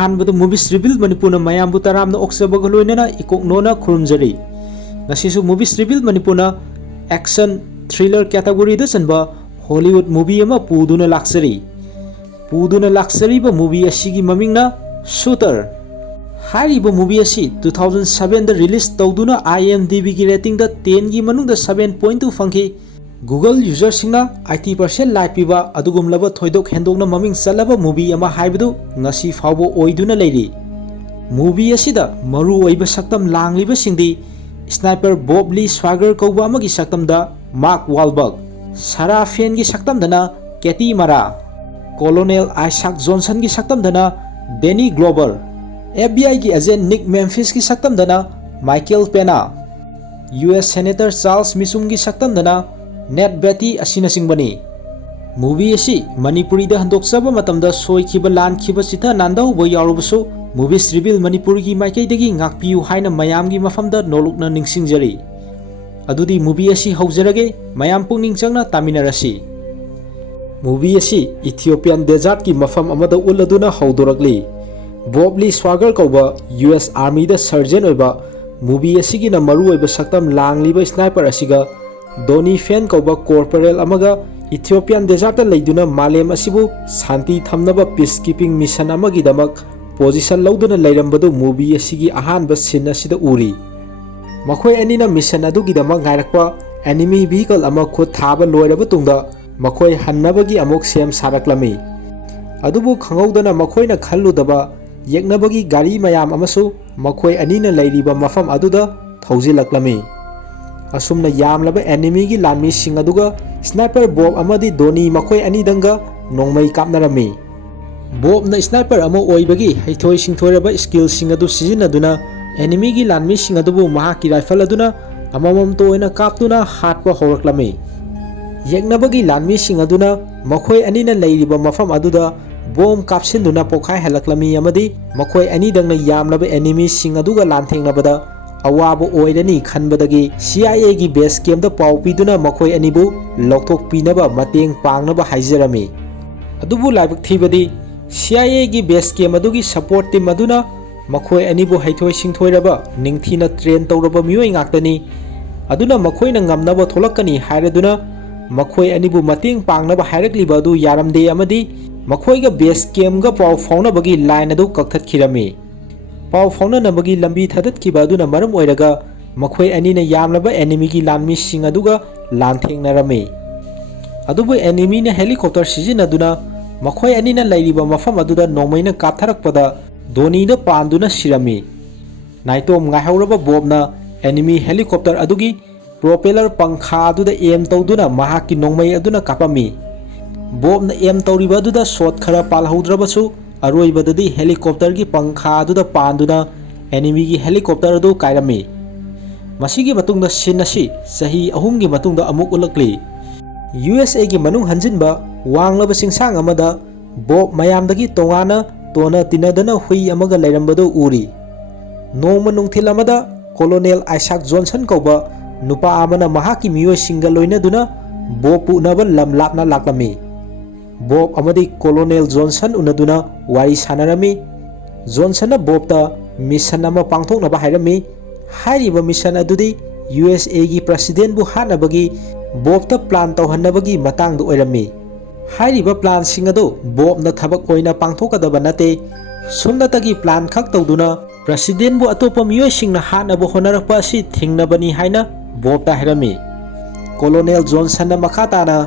अहानबदु movies reveal Manipur मयामबु तरामना ओक्सबग लोइनना इकोकनोना खुरुमजरी नसिसु movies reveal Manipur action thriller category द चनबा हॉलीवुड मूवी अमा पुदुना लाक्सरीब मूवी असिगी ममिंगना शूटर हारिबो मूवी असी 2007 द रिलीज तौदुना IMDb की रेटिंग द 10 की मनुंग द 7.2 फंकी गूगल यूजर सिंगना 80% लाइक पिबा अदुगुमलब थोइदोक हेंदोकना ममिंग चलब मूवी अमा हाइबदु ngasi फावबो ओइदुना लेरी मूवी असिदा मरु ओइबा सक्तम लांगलिबा सिंगदी स्नाइपर बॉब ली स्वागर कौबा अमगी सक्तम द मार्क वालबर्ग सारा फेन की सक्तम दना केटी मरा कोलोनेल आइसाक जॉनसन की सक्तम दना डेनी ग्लोबर FBI की एजेंट निक मेम्फिस की सक्तम दना माइकल पेना US सेनेटर चार्ल्स मिसुम की सक्तम दना नेट बेटी असिनसिंगबनी मूवी असी मणिपुरी द हंदोक्सब मतमदा सोइखिब लानखिब चिथा नांदौबो यारुबसु मूवीज रिवील मणिपुर की माइकैदगी ngakpiu हाइना मयाम की मफमदा नोलुकना निंगसिंगजरी अदुदी मूवी असी हौजरगे मयाम पुंगनिंग चंगना तामिनरसी मूवी असी इथियोपियन डेजर्ट की मफम अमदा उल्लदुना हौदोरकली बॉब ली स्वागर कौबा US आर्मी द सर्जन ओइबा मूवी असिगी न मरु ओइबा सक्तम लांगलिबा स्नाइपर असिगा डोनी फेन कौबा कॉर्पोरल अमगा इथियोपियन डेजर्ट लेदुना मालेम असिबु शांति थमनबा पीस कीपिंग मिशन अमगी दमक पोजिशन लौदुना लेरंबदु मूवी असिगी अहानबा सीन असिदा उरी मखोय अनिना मिशन अदुगी दमक गायरकपा एनिमी व्हीकल अमा खुद थाबा लोयरबा तुंगदा मखोय हन्नबगी अमुक सेम सारकलमी अदुबु खंगौदना मखोयना खल्लुदबा येक्नबगी गाड़ी मयाम अमसु मखोय अनिना लेरिबा मफम अदुदा थौजिलक्लमी असुमना यामलबा एनिमी की लानमी सिंग अदुगा स्नाइपर बॉब अमदी दोनी मखोय अनिदंगा नोंगमै कापनरमी बॉब स्नाइपर अमा ओइबगी हैथोय सिंथोरबा स्किल सिंग अदु सिजिनदुना एनिमी की लानमी सिंग अदुबु महाकी राइफल अदुना अममम तोयना कापतुना हाटपा हौरक्लमी येक्नबगी लानमी सिंग अदुना मखोय अनिना लेरिबा मफम अदुदा बॉम कापसिनदुना पोखाय हलक्लमी अमदी मखोय अनिदंगना यामलबा एनिमी सिंग अदुगा लानथेंगनबदा अवाब ओइरनी खनबदगी CIA की बेस कैम्प पाव पीदुना मखोय अनिबु लौथोक पीनबा मतेंग पांगनबा हाइजरमी अदुबु लाइबक थीबदी CIA की बेस कैम्प अदुगी सपोर्ट टीम अदुना मखोय अनिबु हैथोय सिंथोयरबा निंगथीना ट्रेन तौरबा मियोय ngaktani अदुना मखोयना ngamnaba थोलकनी हायरदुना मखोय अनिबु मतेंग पांगनबा हायरकलिबा अदु यारमदे अमदी मखोयगा बेस कैम्पगा पाव फाउनबगी लाइन अदु कक्थतखिरमी पाव फाउननबगी लंबी थदतखिबा अदुना मरम ओइरगा मखोय अनिना यामलबा एनिमी की लानमी सिंग अदुगा लानथेंगनरमी अदुबु एनिमीना हेलीकॉप्टर सिजिनदुना मखोय अनिना लैरिबा मफम अदुदा नोंमैना काथरकपदा दोनीना पांदुना सिरमी नाइतोम गाहौरबा बॉबना एनिमी हेलीकॉप्टर अदुगी प्रोपेलर पंखा अदुदा एम तौदुना महाकी नोंमै अदुना कापमी बॉबना एम तौरिबा अदुदा शॉट खरा पालहौद्रबसु अरोइबददी हेलीकॉप्टर की पंखा अदुदा पांदुना एनिमी की हेलीकॉप्टर अदु कायरमी मसिगी मतुंगदा सीन असि सही अहुमगी मतुंगदा अमुक उलक्ली USA की मनुंग हंजिनबा वांगलबा सिंगसांग अमदा बॉब मयामदगी तोंगाना तोना तिनदना हुई अमगा लेरंबदो उरी नोंमा नुंगथिल अमदा कोलोनेल आइसाक जॉनसन कौबा नुपा अमना महाकी मियोय सिंगा लोइनदुना बॉब पुनबा लम लापना लाक्लमी बॉब अमदी कोलोनेल जॉनसन उनदुना वारी सानरमी जॉनसन बॉबता मिशन अमा पांथोकनबा हायरमी हायरिबा मिशन अदुदी USA की प्रेसिडेंट बु हानबगी बॉबता प्लान तौहनबगी मतंग ओइरमी हायरिबा प्लान सिंग अदु बॉबना थबक ओइना पांथोकदबा नते सुमनतगी प्लान खक तौदुना प्रेसिडेंट बु अतोपा मियोय सिंगना हानबो होनरकपा असि थिंगनबनी हायना बॉबता हायरमी कोलोनेल जॉनसन मखाताना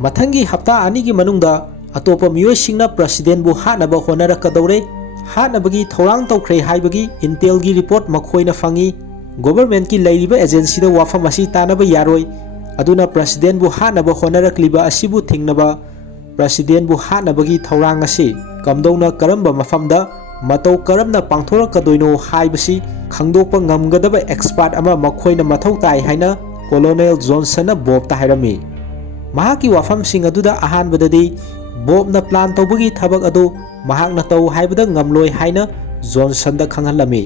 मथंगी हफ्ता आनी की मनुंगदा अतोपा मियोय सिंगना प्रेसिडेंट बु हानबा होनरकदौरे हानबगी थौरांग तौख्रे हाइबगी इंटेल की रिपोर्ट मखोयना फंगी गवर्नमेंट की लैरिबा एजेंसी दा वाफम असि तानबा यारोय अदुना प्रेसिडेंट बु हानबा होनरकलिबा असिबु थिंगनबा प्रेसिडेंट बु हानबगी थौरांग असि कमदौना करंबा मफमदा मतौ करमना पांथोरकदोइनो हाइबसी खंगदोकपा ngamgadaba एक्सपर्ट अमा मखोयना मथौ ताइ हाइना कोलोनेल जॉनसन बॉबता हायरमी महाकी वाफम सिंग अदुदा अहानबददी बॉबना प्लान तौबगी थबक अदु महाकना तौ हाइबदा ngamloi हाइना जॉनसन दा खंगहलमी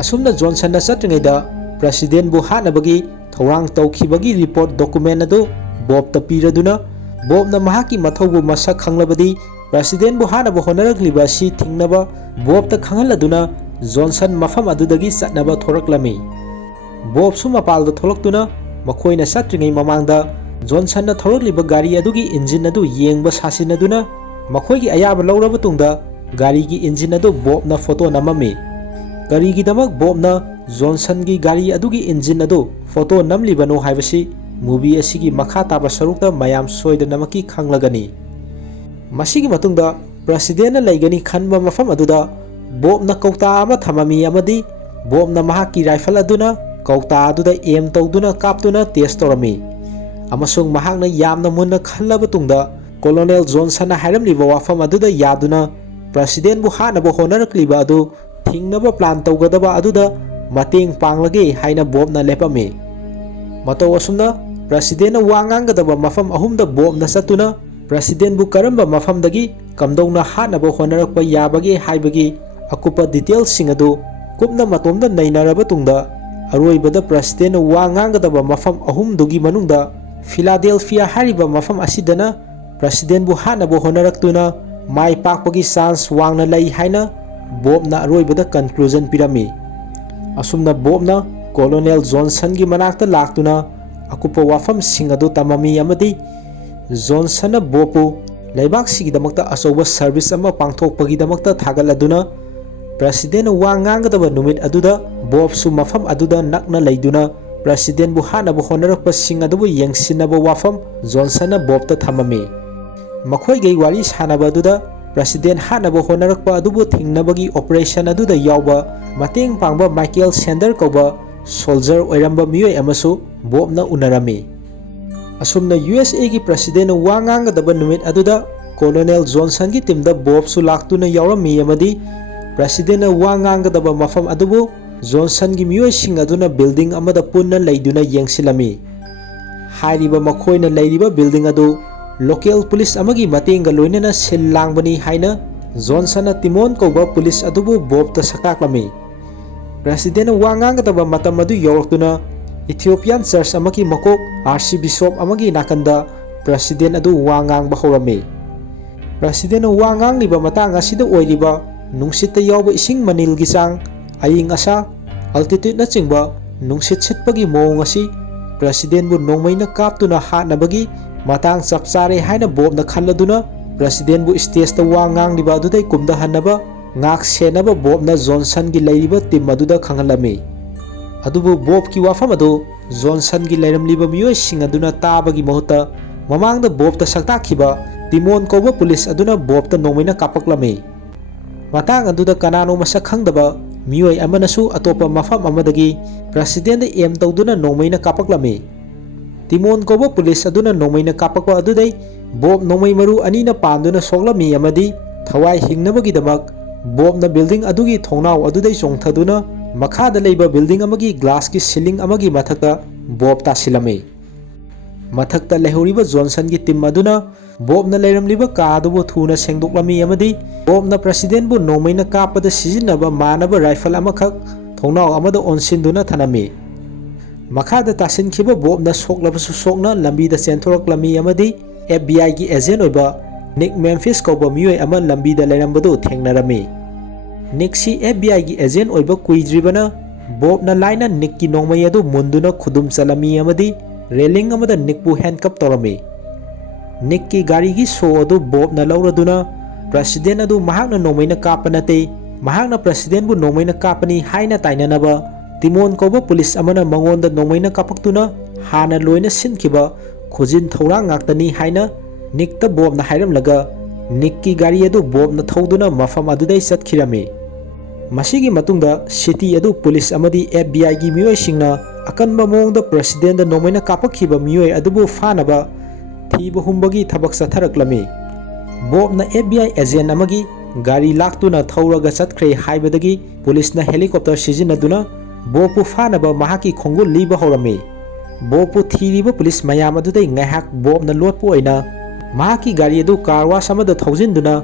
असुमना जॉनसन चट्रिङैदा प्रेसिडेंट बु हानबगी थौरांग तौखिबगी रिपोर्ट डॉक्यूमेंट अदु बॉबता पीरदुना बॉबना महाकी मथौबु मसक खंगलबदी president bu hana bu honarakliba si thingnaba Bob ta khangaladuna Johnson mafam adudagi chatnaba thoraklami Bob su mapal da tholaktuna makhoina satringai mamangda Johnson na thorakliba gari adugi engine adu yengba sasinaduna makhoigi ayaba lauraba tungda gari gi engine adu Bob na photo namami gari gi damak Bob na Johnson gi gari adugi engine adu photo namlibano haibasi movie asigi makha taba sarukta mayam soidanamaki khanglagani masigi matungda president na laigani khanba mafam aduda Bob na kauta ama thamami amadi Bob na mahaki rifle aduna kauta aduda aim tawduna kaptuna test torami amasung mahakna yamna munna khallaba tungda Colonel Johnson na hairamliba wafam aduda yaduna president bu hanaba honarakliba adu thingnaba plan tawgadaba aduda mateng panglage haina Bob na lepami mataw asumna president na wangangadaba mafam ahumda Bob na satuna president bu karamba mafamdagi kamdongna hanaba honarakpa yabage haibagi akupa details sing adu kupna matomda nainaraba tungda aroibada president na wangangadaba mafam ahumdugi manungda Philadelphia hariba mafam asidana president bu hanaba honaraktuna mai pakpagi chance wangna lai haina Bob na aroibada conclusion pirami asumna Bob na Colonel Johnson gi manakta laktuna akupa wafam sing adu tamami amadi Johnson na Bobu laibak sigidamakta asoba service ama pangthokpagidamakta thagaladuna president na wangangadaba numit aduda Bob su mafam aduda nakna leiduna president bu hanaba honarakpa sing adubu yengsinaba wafam Johnson na Bob ta thamami makhoigei wari sanaba aduda president hanaba honarakpa adubu thingnabagi operation aduda yawba mateng pangba Michael Sender kauba soldier oiramba miyoi amasu Bob na unarami asumna USA gi president na wangangadaba numit aduda Colonel Johnson gi timda Bob su laktuna yawrami amadi president na wangangadaba mafam adubu Johnson gi miyoi sing aduna building amada punna leiduna yengsilami hairiba makhoina leiriba building adu local police amagi matenga loinana sil langbani haina Johnson na Timon kauba police adubu Bob ta sakaklami president na wangangadaba matam adu yawraktuna Ethiopian Church amagi makok Archbishop amagi nakanda president adu wangang bahorami president na wangang liba matang asida oiriba nungsit yawba ising manil gisang aying asa altitude na chingba nungsit sitpagi mawng asi president bu nongmai na kaptuna hatnabagi matang chapchare haina Bob na khalladuna president bu stage ta wangang liba adudai kumdahanaba ngak senaba Bob na Johnson gi leiriba team aduda khanghalami adubu Bob ki wafam adu Johnson gi leiramliba miyoi sing aduna tabagi mahuta mamangda Bob ta saktakhiba Timon kauba police aduna Bob ta nongmaina kapaklami matang aduda kanano masak khangdaba miyoi amanasu atopa mafam amadagi president da aim tawduna nongmaina kapaklami Timon kauba police aduna nongmaina kapakwa adudai Bob nongmai maru anina panduna soklami amadi thawai hingnabagidamak Bob na building adugi thongnaw adudai chongthaduna makhada leiba building amagi glass ki ceiling amagi mathakta Bob ta silami mathakta lehoriba Johnson gi team aduna Bob na leiramliba ka adubu thuna sengdoklami amadi Bob na president bu nongmaina kapada sizinaba manaba rifle amakhak thongnaw amada onsinduna thanami makhada tasinkhiba Bob na soklabasu sokna lambi da chenthoroklami amadi FBI gi agent oiba Nick Memphis kauba miyoi ama lambi da leirambadu thengnarami Nick si FBI gi agent oiba kuidribana Bob na laina Nick ki nongmai adu munduna khudum chalami amadi railing amada Nick bu handcuff torami Nick ki gari gi show adu Bob na lauraduna president adu mahakna nongmaina kapanate mahakna president bu nongmaina kapani haina tainanaba Timon kauba police amana mangonda nongmaina kapaktuna hana loina sinkhiba khojin thorang ngaktani haina Nick ta Bob na hairamlaga Nick ki gari adu Bob na thoduna mafam adudai chatkhirami masigi matungda city adu police amadi FBI gi miyoi singna akanba mongda president da nongmaina kapakhiba miyoi adubu fanaba thiba humbagi thabak satharaklami Bob na FBI agent amagi gari laktuna thauraga chatkre haibadagi police na helicopter sizinaduna Bob pu fanaba mahaki khongul liba horami Bob pu thiriba police mayam adudai ngaihak Bob na lotpu oina mahaki gari adu car wash amada thaujinduna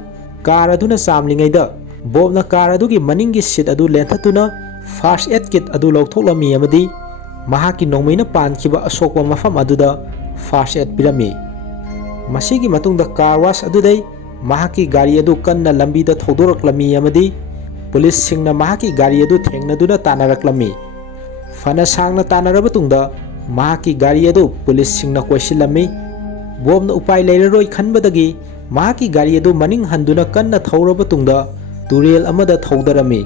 car aduna chamlingaida Bob na car adugi maningi seat adu lenthatuna first aid kit adu lauthoklami amadi mahaki nongmaina pankhiba asokwa mafam aduda first aid pirami masigi matungda car wash adudai mahaki gari adu kanna lambi da thodoraklami amadi police singna mahaki gari adu thengnaduna tanaraklami fana sangna tanaraba tungda mahaki gari adu police singna koisilami bomna upai leiraroi khanbadagi mahaki gari adu maning handuna kanna thoraba tungda turel amada thaudarami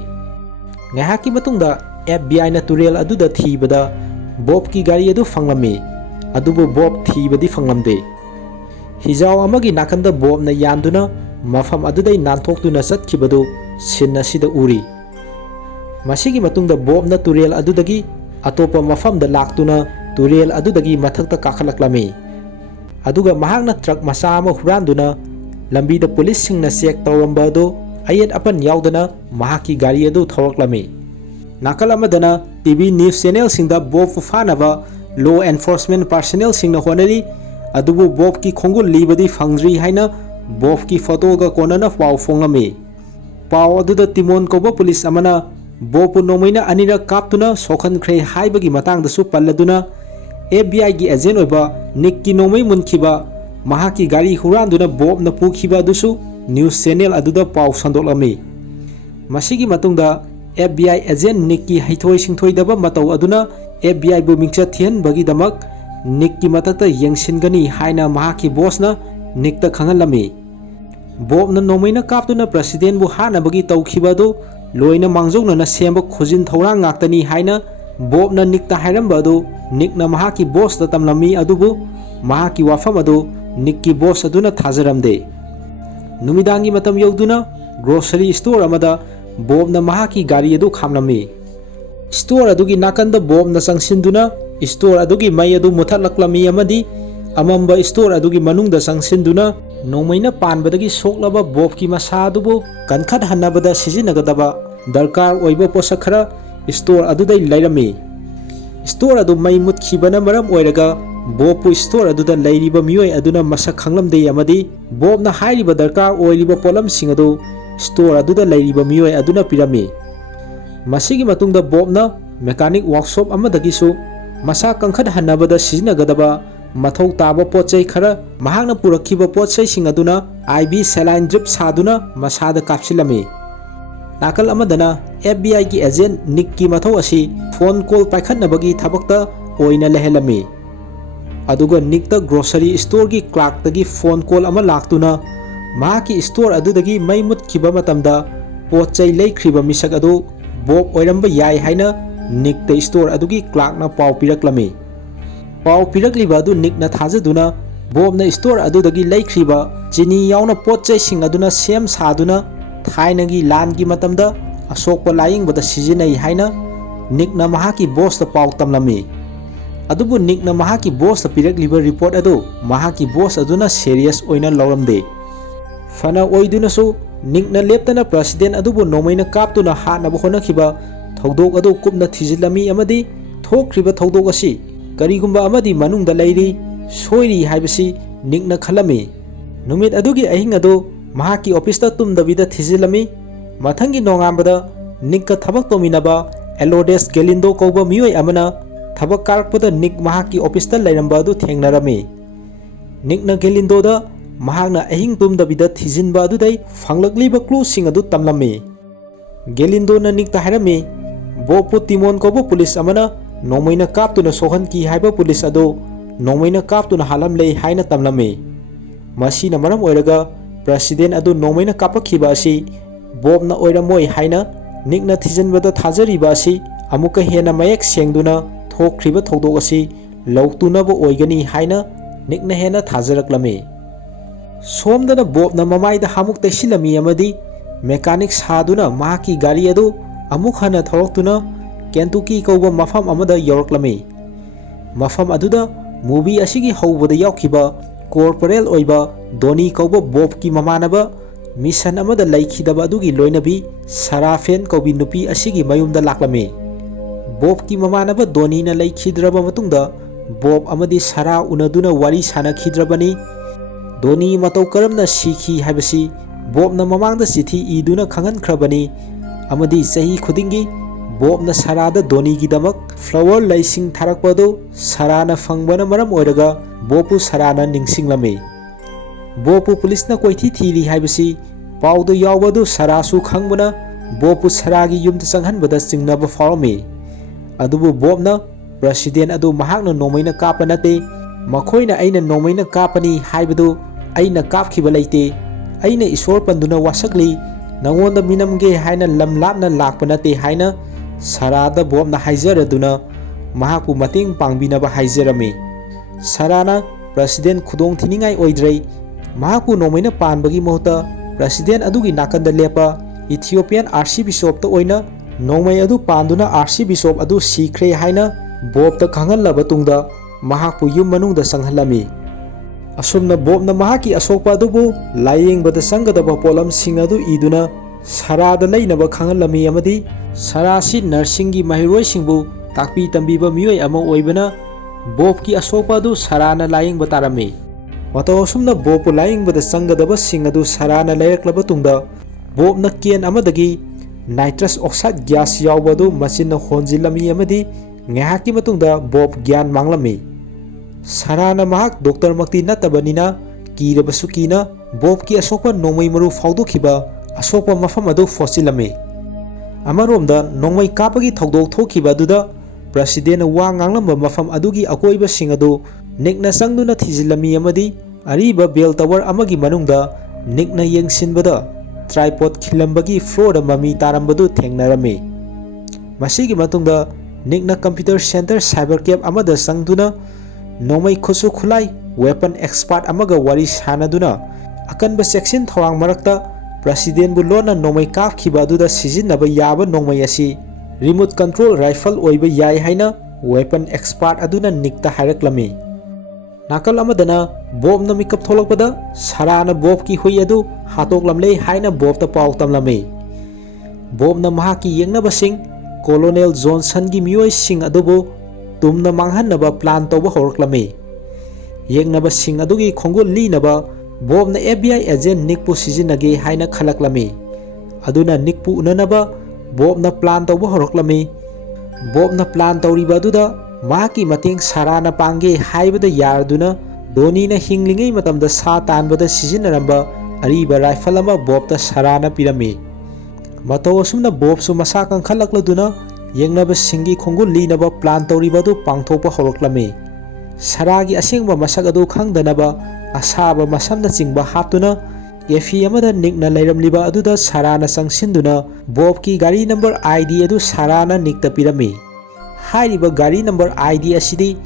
ngahaki matungda FBI na turel aduda thibada Bob ki gari adu fanglami adubu Bob thibadi fanglamde hijau amagi nakanda Bob na yanduna mafam adudai nanthokduna satkibadu sin asida uri masigi matungda Bob na turel adudagi atopa mafam da laktuna turel adudagi mathakta kakhalaklami aduga mahakna truck masa ama huranduna lambi da police singna check tawramba adu ayat apan yaudana mahaki gari adu thawraklami nakal amadana TV news channel singda Bob fanaba law enforcement personnel singna honari adubu Bob ki khongul libadi fangri haina Bob ki photo ga konana pau fongami pau aduda timon koba police amana Bob nomaina anira kaptuna sokhan khre haibagi matang da su palladuna FBI gi agent oiba Nick ki nomai munkhiba mahaki gari huranduna Bob na pukhiba dusu news channel aduda pau sandolami masigi matungda FBI agent Nick ki haithoi singthoi daba matau aduna FBI bu mingcha thian bagi damak Nick ki matakta yengsingani haina mahaki boss na Nick ta khangalami Bob na nomaina kaptuna president bu hana bagi tawkhiba du loina mangjongna na semba khojin thorang ngaktani haina Bob na Nick ta hairamba du Nick na mahaki boss ta tamlami adubu mahaki wafam adu Nick ki boss aduna thajaramde numidangi matam yauduna grocery store amada Bob na mahaki gari adu khamlami store adugi nakanda Bob na sangsinduna store adugi mai adu muthaklaklami amadi amamba store adugi manungda sangsinduna nomaina panbadagi soklaba Bob ki masa adubu kankhat hanabada sijinagadaba darkar oiba posak khara store adudai lairami store adu mai mutkhibana maram oiraga Bob pu store aduda lairiba mioi aduna masak khanglamde amadi Bob na hairiba darkar oiriba polam singadu store aduda lairiba mioi aduna pirami masigi matungda Bob na mechanic workshop amadagi su masa kankhat hanabada sijinagadaba mathau taba pochai khara mahakna purakhiba pochai sing aduna IV saline drip saduna masada kapsilami nakal amadana FBI ki agent Nick ki mathau asi phone call paikhatnabagi thabakta oina lehelami aduga Nick ta grocery store ki clerk tagi phone call ama laktuna mahaki store adudagi mai mutkhiba matamda pochai leikhriba misak adu Bob oiramba yai haina Nick ta store adugi clerk na pau piraklami pau pirakliba adu Nick na thajaduna Bob na store adudagi leikhriba chini yauna pochai sing aduna sem saduna thainagi lan gi matamda asokpa laying bada sijinai haina Nick na mahaki boss ta pau tamlami adubu Nick na mahaki boss ta pirakliba report adu mahaki boss aduna serious oina lauramde fana oiduna su Nick na leptana president adubu nomaina kaptuna hanabu honakhiba thodok adu kupna thijilami amadi thokriba thodok asi karigumba amadi manungda leiri soiri haibasi Nick na khalami numit adugi ahing adu mahaki office ta tumdabida thijilami mathangi nongambada Nick ka thabak tominaba Elodes Galindo koba mioi amana thabak karakpada Nick mahaki office ta lairamba adu thengnarami Nick na Galindo da mahakna ahing tumdabida thijinba adudai fanglakliba clue sing adu tamlami Galindo na Nick ta hairami Bob pu timon koba police amana nomaina kaptuna sohan ki haiba police adu nomaina kaptuna halam lei haina tamlami masina maram oiraga president adu nomaina kapakhiba asi Bob na oiramoi haina Nick na thijinbada thajariba asi amuka hena mayak sengduna thokriba thodok asi lautunaba oigani haina Nick na hena thajaraklami somdana Bob na mamaida hamuk taisilami amadi mechanic saduna mahaki gari adu amuk hana thoroktuna Kentucky kauba mafam amada yauraklami mafam aduda movie asigi hawbada yaukhiba corporal oiba Donnie kauba Bob ki mamanaba mission amada laikhidaba adugi loinabi Sarafen kaubi nupi asigi mayumda laklami Bob ki mamanaba Donnie na laikhidraba matungda Bob amadi Sara unaduna wari sanakidrabani Donnie matau karamna sikhi haibasi Bob na mamangda chithi iduna khangankrabani amadi chahi khudingi Bob na Sarada Donnie gi damak flower laising tharakpado Sarana fangbana maram oiraga Bobu Sarana ningsinglami ꯕꯣꯕꯄꯨ ꯄꯨꯂꯤꯁꯅ ꯀꯣꯏꯊꯤ ꯊꯤꯔꯤ ꯍꯥꯏꯕꯁꯤ ꯄꯥꯎꯗ ꯌꯥꯎꯕ ꯑꯗꯨ ꯁꯥꯔꯥꯁꯨ ꯈꯪꯕꯅ ꯕꯣꯕꯄꯨ ꯁꯥꯔꯥꯒꯤ ꯌꯨꯝꯗ ꯆꯪꯍꯟꯕꯗ ꯆꯤꯡꯅꯕ ꯐꯥꯎꯔꯝꯃꯤ꯫ ꯑꯗꯨꯕꯨ ꯕꯣꯕꯅ ꯄ꯭ꯔꯦꯁꯤꯗꯦꯟꯠ ꯑꯗꯨ ꯃꯍꯥꯛꯅ ꯅꯣꯡꯃꯩꯅ ꯀꯥꯞꯄ ꯅꯠꯇꯦ, ꯃꯈꯣꯏꯅ ꯑꯩꯅ ꯅꯣꯡꯃꯩꯅ ꯀꯥꯞꯄꯅꯤ ꯍꯥꯏꯕꯗꯨ ꯑꯩꯅ ꯀꯥꯞꯈꯤꯕ ꯂꯩꯇꯦ, ꯑꯩꯅ ꯏꯁꯣꯔ ꯄꯟꯗꯨꯅ ꯋꯥꯁꯛꯂꯤ, ꯅꯉꯣꯟꯗ ꯃꯤꯅꯝꯒꯦ ꯍꯥꯏꯅ ꯂꯝ ꯂꯥꯞꯅ ꯂꯥꯛꯄ ꯅꯠꯇꯦ ꯍꯥꯏꯅ ꯁꯥꯔꯥꯗ ꯕꯣꯕꯅ ꯍꯥꯏꯖꯔꯗꯨꯅ ꯃꯍꯥꯛꯄꯨ ꯃꯇꯦꯡ ꯄꯥꯡꯕꯤꯅꯕ ꯍꯥꯏꯖꯔꯝꯃꯤ꯫ ꯁꯥꯔꯥꯅ ꯄ꯭ꯔꯦꯁꯤꯗꯦꯟꯠ ꯈꯨꯗꯣꯡꯊꯤꯅꯤꯡꯉꯥꯏ ꯑꯣꯏꯗ꯭ꯔꯦ, ꯃꯍꯥꯛꯄꯨ ꯅꯣꯡꯃꯩꯅ ꯄꯥꯟꯕꯒꯤ ꯃꯍꯨꯠꯇ ꯄ꯭ꯔꯦꯁꯤꯗꯦꯟꯠ ꯑꯗꯨꯒꯤ ꯅꯥꯀꯟꯗ ꯂꯦꯞꯄ ꯏꯊꯤꯑꯣꯄꯤꯌꯥꯟ ꯑꯥꯔꯁꯤꯕꯤꯁꯣꯞꯇ ꯑꯣꯏꯅ ꯅꯣꯡꯃꯩ ꯑꯗꯨ ꯄꯥꯟꯗꯨꯅ ꯑꯥꯔꯁꯤꯕꯤꯁꯣꯞ ꯑꯗꯨ ꯁꯤꯈ꯭ꯔꯦ ꯍꯥꯏꯅ ꯕꯣꯕꯇ ꯈꯪꯍꯜꯂꯕ ꯇꯨꯡꯗ ꯃꯍꯥꯛꯄꯨ ꯌꯨꯝ ꯃꯅꯨꯡꯗ ꯆꯪꯍꯜꯂꯝꯃꯤ꯫ ꯑꯁꯨꯝꯅ ꯕꯣꯕꯅ ꯃꯍꯥꯛꯀꯤ ꯑꯁꯣꯛꯄ ꯑꯗꯨꯕꯨ ꯂꯥꯌꯦꯡꯕꯗ ꯆꯪꯒꯗꯕ ꯄꯣꯠꯂꯝꯁꯤꯡ ꯑꯗꯨ ꯏꯗꯨꯅ ꯁꯥꯔꯥꯗ ꯂꯩꯅꯕ ꯈꯪꯍꯜꯂꯝꯃꯤ ꯑꯃꯗꯤ ꯁꯥꯔꯥꯁꯤ ꯅꯔꯁꯤꯡꯒꯤ ꯃꯍꯩꯔꯣꯏꯁꯤꯡꯕꯨ ꯇꯥꯛꯄꯤ ꯇꯝꯕꯤꯕ ꯃꯤꯑꯣꯏ ꯑꯃ ꯑꯣꯏꯕꯅ ꯕꯣꯕꯀꯤ ꯑꯁꯣꯛꯄ ꯑꯗꯨ ꯁꯥꯔꯥꯅ ꯂꯥꯌꯦꯡꯕ ꯇꯥꯔꯝꯃꯤ꯫ ꯃꯇꯧ ꯑꯁꯨꯝꯅ ꯕꯣꯕꯄꯨ ꯂꯥꯌꯦꯡꯕꯗ ꯆꯪꯒꯗꯕꯁꯤꯡ ꯑꯗꯨ ꯁꯥꯔꯥꯅ ꯂꯩꯔꯛꯂꯕ ꯇꯨꯡꯗ ꯕꯣꯕꯅ ꯀꯦꯟ ꯑꯃꯗꯒꯤ ꯅꯥꯏꯇ꯭ꯔꯁ ꯑꯣꯛꯁꯥꯏꯗ ꯒ꯭ꯌꯥꯁ ꯌꯥꯎꯕ ꯑꯗꯨ ꯃꯆꯤꯟꯅ ꯍꯣꯟꯖꯤꯜꯂꯝꯃꯤ ꯑꯃꯗꯤ ꯉꯥꯏꯍꯥꯛꯀꯤ ꯃꯇꯨꯡꯗ ꯕꯣꯕ ꯒ꯭ꯌꯥꯟ ꯃꯥꯡꯂꯝꯃꯤ꯫ ꯁꯥꯔꯥꯅ ꯃꯍꯥꯛ ꯗꯣꯛꯇꯔꯃꯛꯇꯤ ꯅꯠꯇꯕꯅꯤꯅ ꯀꯤꯔꯕꯁꯨ ꯀꯤꯅ ꯕꯣꯕꯀꯤ ꯑꯁꯣꯛꯄ ꯅꯣꯡꯃꯩ ꯃꯔꯨ ꯐꯥꯎꯗꯣꯛꯈꯤꯕ ꯑꯁꯣꯛꯄ ꯃꯐꯝ ꯑꯗꯨ ꯐꯣꯠꯆꯤꯜꯂꯝꯃꯤ꯫ ꯑꯃꯔꯣꯝꯗ ꯅꯣꯡꯃꯩ ꯀꯥꯞꯄꯒꯤ ꯊꯧꯗꯣꯛ ꯊꯣꯛꯈꯤꯕ ꯑꯗꯨꯗ ꯄ꯭ꯔꯦꯁꯤꯗꯦꯟꯠꯅ ꯋꯥ ꯉꯥꯡꯂꯝꯕ ꯃꯐꯝ ꯑꯗꯨꯒꯤ ꯑꯀꯣꯏꯕꯁꯤꯡ ꯑꯗꯨ ꯅꯤꯛꯅ ꯆꯪꯗꯨꯅ ꯊꯤꯖꯤꯜꯂꯝꯃꯤ ꯑꯃꯗꯤ ꯑꯔꯤꯕ ꯕꯦꯜ ꯇꯋꯔ ꯑꯃꯒꯤ ꯃꯅꯨꯡꯗ ꯅꯤꯛꯅ ꯌꯦꯡꯁꯤꯟꯕꯗ ꯇ꯭ꯔꯥꯏꯄꯣꯗ ꯈꯤꯜꯂꯝꯕꯒꯤ ꯐ꯭ꯂꯣꯔꯗ ꯃꯃꯤ ꯇꯥꯔꯝꯕꯗꯨ ꯊꯦꯡꯅꯔꯝꯃꯤ꯫ ꯃꯁꯤꯒꯤ ꯃꯇꯨꯡꯗ ꯅꯤꯛꯅ ꯀꯝꯄ꯭ꯌꯨꯇꯔ ꯁꯦꯟꯇꯔ ꯁꯥꯏꯕꯔ ꯀꯦꯐ ꯑꯃꯗ ꯆꯪꯗꯨꯅ ꯅꯣꯡꯃꯩ ꯈꯨꯠꯁꯨ ꯈꯨꯠꯂꯥꯏ ꯋꯦꯄꯟ ꯑꯦꯛꯁꯄꯥꯔꯠ ꯑꯃꯒ ꯋꯥꯔꯤ ꯁꯥꯅꯗꯨꯅ ꯑꯀꯟꯕ ꯆꯦꯛꯁꯤꯟ ꯊꯧꯔꯥꯡ ꯃꯔꯛꯇ ꯄ꯭ꯔꯦꯁꯤꯗꯦꯟꯠꯕꯨ ꯂꯣꯟꯅ ꯅꯣꯡꯃꯩ ꯀꯥꯞꯈꯤꯕ ꯑꯗꯨꯗ ꯁꯤꯖꯤꯟꯅꯕ ꯌꯥꯕ ꯅꯣꯡꯃꯩ ꯑꯁꯤ ꯔꯤꯃꯣꯠ ꯀꯟꯇ꯭ꯔꯣꯜ ꯔꯥꯏꯐꯜ ꯑꯣꯏꯕ ꯌꯥꯏ ꯍꯥꯏꯅ ꯋꯦꯄꯟ ꯑꯦꯛꯁꯄꯥꯔꯠ ꯑꯗꯨꯅ ꯅꯤꯛꯇ ꯍꯥꯏꯔꯛꯂꯝꯃꯤ꯫ ꯅꯥꯀꯜ ꯑꯃꯗꯅ ꯕꯣꯕꯅ ꯃꯤꯀꯞ ꯊꯣꯛꯂꯛꯄꯗ ꯁꯥꯔꯥꯅ ꯕꯣꯕꯀꯤ ꯍꯨꯏ ꯑꯗꯨ ꯍꯥꯠꯇꯣꯛꯂꯝꯂꯦ ꯍꯥꯏꯅ ꯕꯣꯕꯇ ꯄꯥꯎ ꯇꯝꯂꯝꯃꯤ꯫ ꯕꯣꯕꯅ ꯃꯍꯥꯛꯀꯤ ꯌꯦꯛꯅꯕꯁꯤꯡ ꯀꯣꯂꯣꯅꯦꯜ ꯖꯣꯟꯁꯟꯒꯤ ꯃꯤꯑꯣꯏꯁꯤꯡ ꯑꯗꯨꯕꯨ ꯇꯨꯝꯅ ꯃꯥꯡꯍꯟꯅꯕ ꯄ꯭ꯂꯥꯟ ꯇꯧꯕ ꯍꯧꯔꯛꯂꯝꯃꯤ꯫ ꯌꯦꯛꯅꯕꯁꯤꯡ ꯑꯗꯨꯒꯤ ꯈꯣꯡꯒꯨꯜ ꯂꯤꯅꯕ ꯕꯣꯕꯅ FBI ꯑꯦꯖꯦꯟꯠ ꯅꯤꯛꯄꯨ ꯁꯤꯖꯤꯟꯅꯒꯦ ꯍꯥꯏꯅ ꯈꯜꯂꯛꯂꯝꯃꯤ꯫ ꯑꯗꯨꯅ ꯅꯤꯛꯄꯨ ꯎꯅꯅꯕ ꯕꯣꯕꯅ ꯄ꯭ꯂꯥꯟ ꯇꯧꯕ ꯍꯧꯔꯛꯂꯝꯃꯤ꯫ ꯕꯣꯕꯅ ꯄ꯭ꯂꯥꯟ ꯇꯧꯔꯤꯕ ꯑꯗꯨꯗ ꯃꯍꯥꯛꯀꯤ ꯃꯇꯦꯡ ꯁꯥꯔꯥꯅ ꯄꯥꯡꯒꯦ ꯍꯥꯏꯕꯗ ꯌꯥꯔꯗꯨꯅ ꯗꯣꯅꯤꯅ ꯍꯤꯡꯂꯤꯉꯩ ꯃꯇꯝꯗ ꯁꯥ ꯇꯥꯟꯕꯗ ꯁꯤꯖꯤꯟꯅꯔꯝꯕ ꯑꯔꯤꯕ ꯔꯥꯏꯐꯜ ꯑꯃ ꯕꯣꯕꯇ ꯁꯥꯔꯥꯅ ꯄꯤꯔꯝꯃꯤ꯫ ꯃꯇꯧ ꯑꯁꯨꯝꯅ ꯕꯣꯕꯁꯨ ꯃꯁꯥ ꯀꯟꯈꯠꯂꯛꯂꯗꯨꯅ ꯌꯦꯛꯅꯕꯁꯤꯡꯒꯤ ꯈꯣꯡꯒꯨꯜ ꯂꯤꯅꯕ ꯄ꯭ꯂꯥꯟ ꯇꯧꯔꯤꯕ ꯑꯗꯨ ꯄꯥꯡꯊꯣꯛꯄ ꯍꯧꯔꯛꯂꯝꯃꯤ꯫ ꯁꯥꯔꯥꯒꯤ ꯑꯁꯦꯡꯕ ꯃꯁꯛ ꯑꯗꯨ ꯈꯪꯗꯅꯕ ꯑꯁꯥꯕ ꯃꯁꯝꯅꯆꯤꯡꯕ ꯍꯥꯞꯇꯨꯅ ꯀꯦꯐꯤ ꯑꯃꯗ ꯅꯤꯛꯅ ꯂꯩꯔꯝꯂꯤꯕ ꯑꯗꯨꯗ ꯁꯥꯔꯥꯅ ꯆꯪꯁꯤꯟꯗꯨꯅ ꯕꯣꯕꯀꯤ ꯒꯥꯔꯤ ꯅꯝꯕꯔ ID ꯑꯗꯨ ꯁꯥꯔꯥꯅ ꯅꯤꯛꯇ ꯄꯤꯔꯝꯃꯤ꯫ ꯍꯥꯏꯔꯤꯕ ꯒꯥꯔꯤ ꯅꯝꯕꯔ ID ꯑꯁꯤꯗꯤ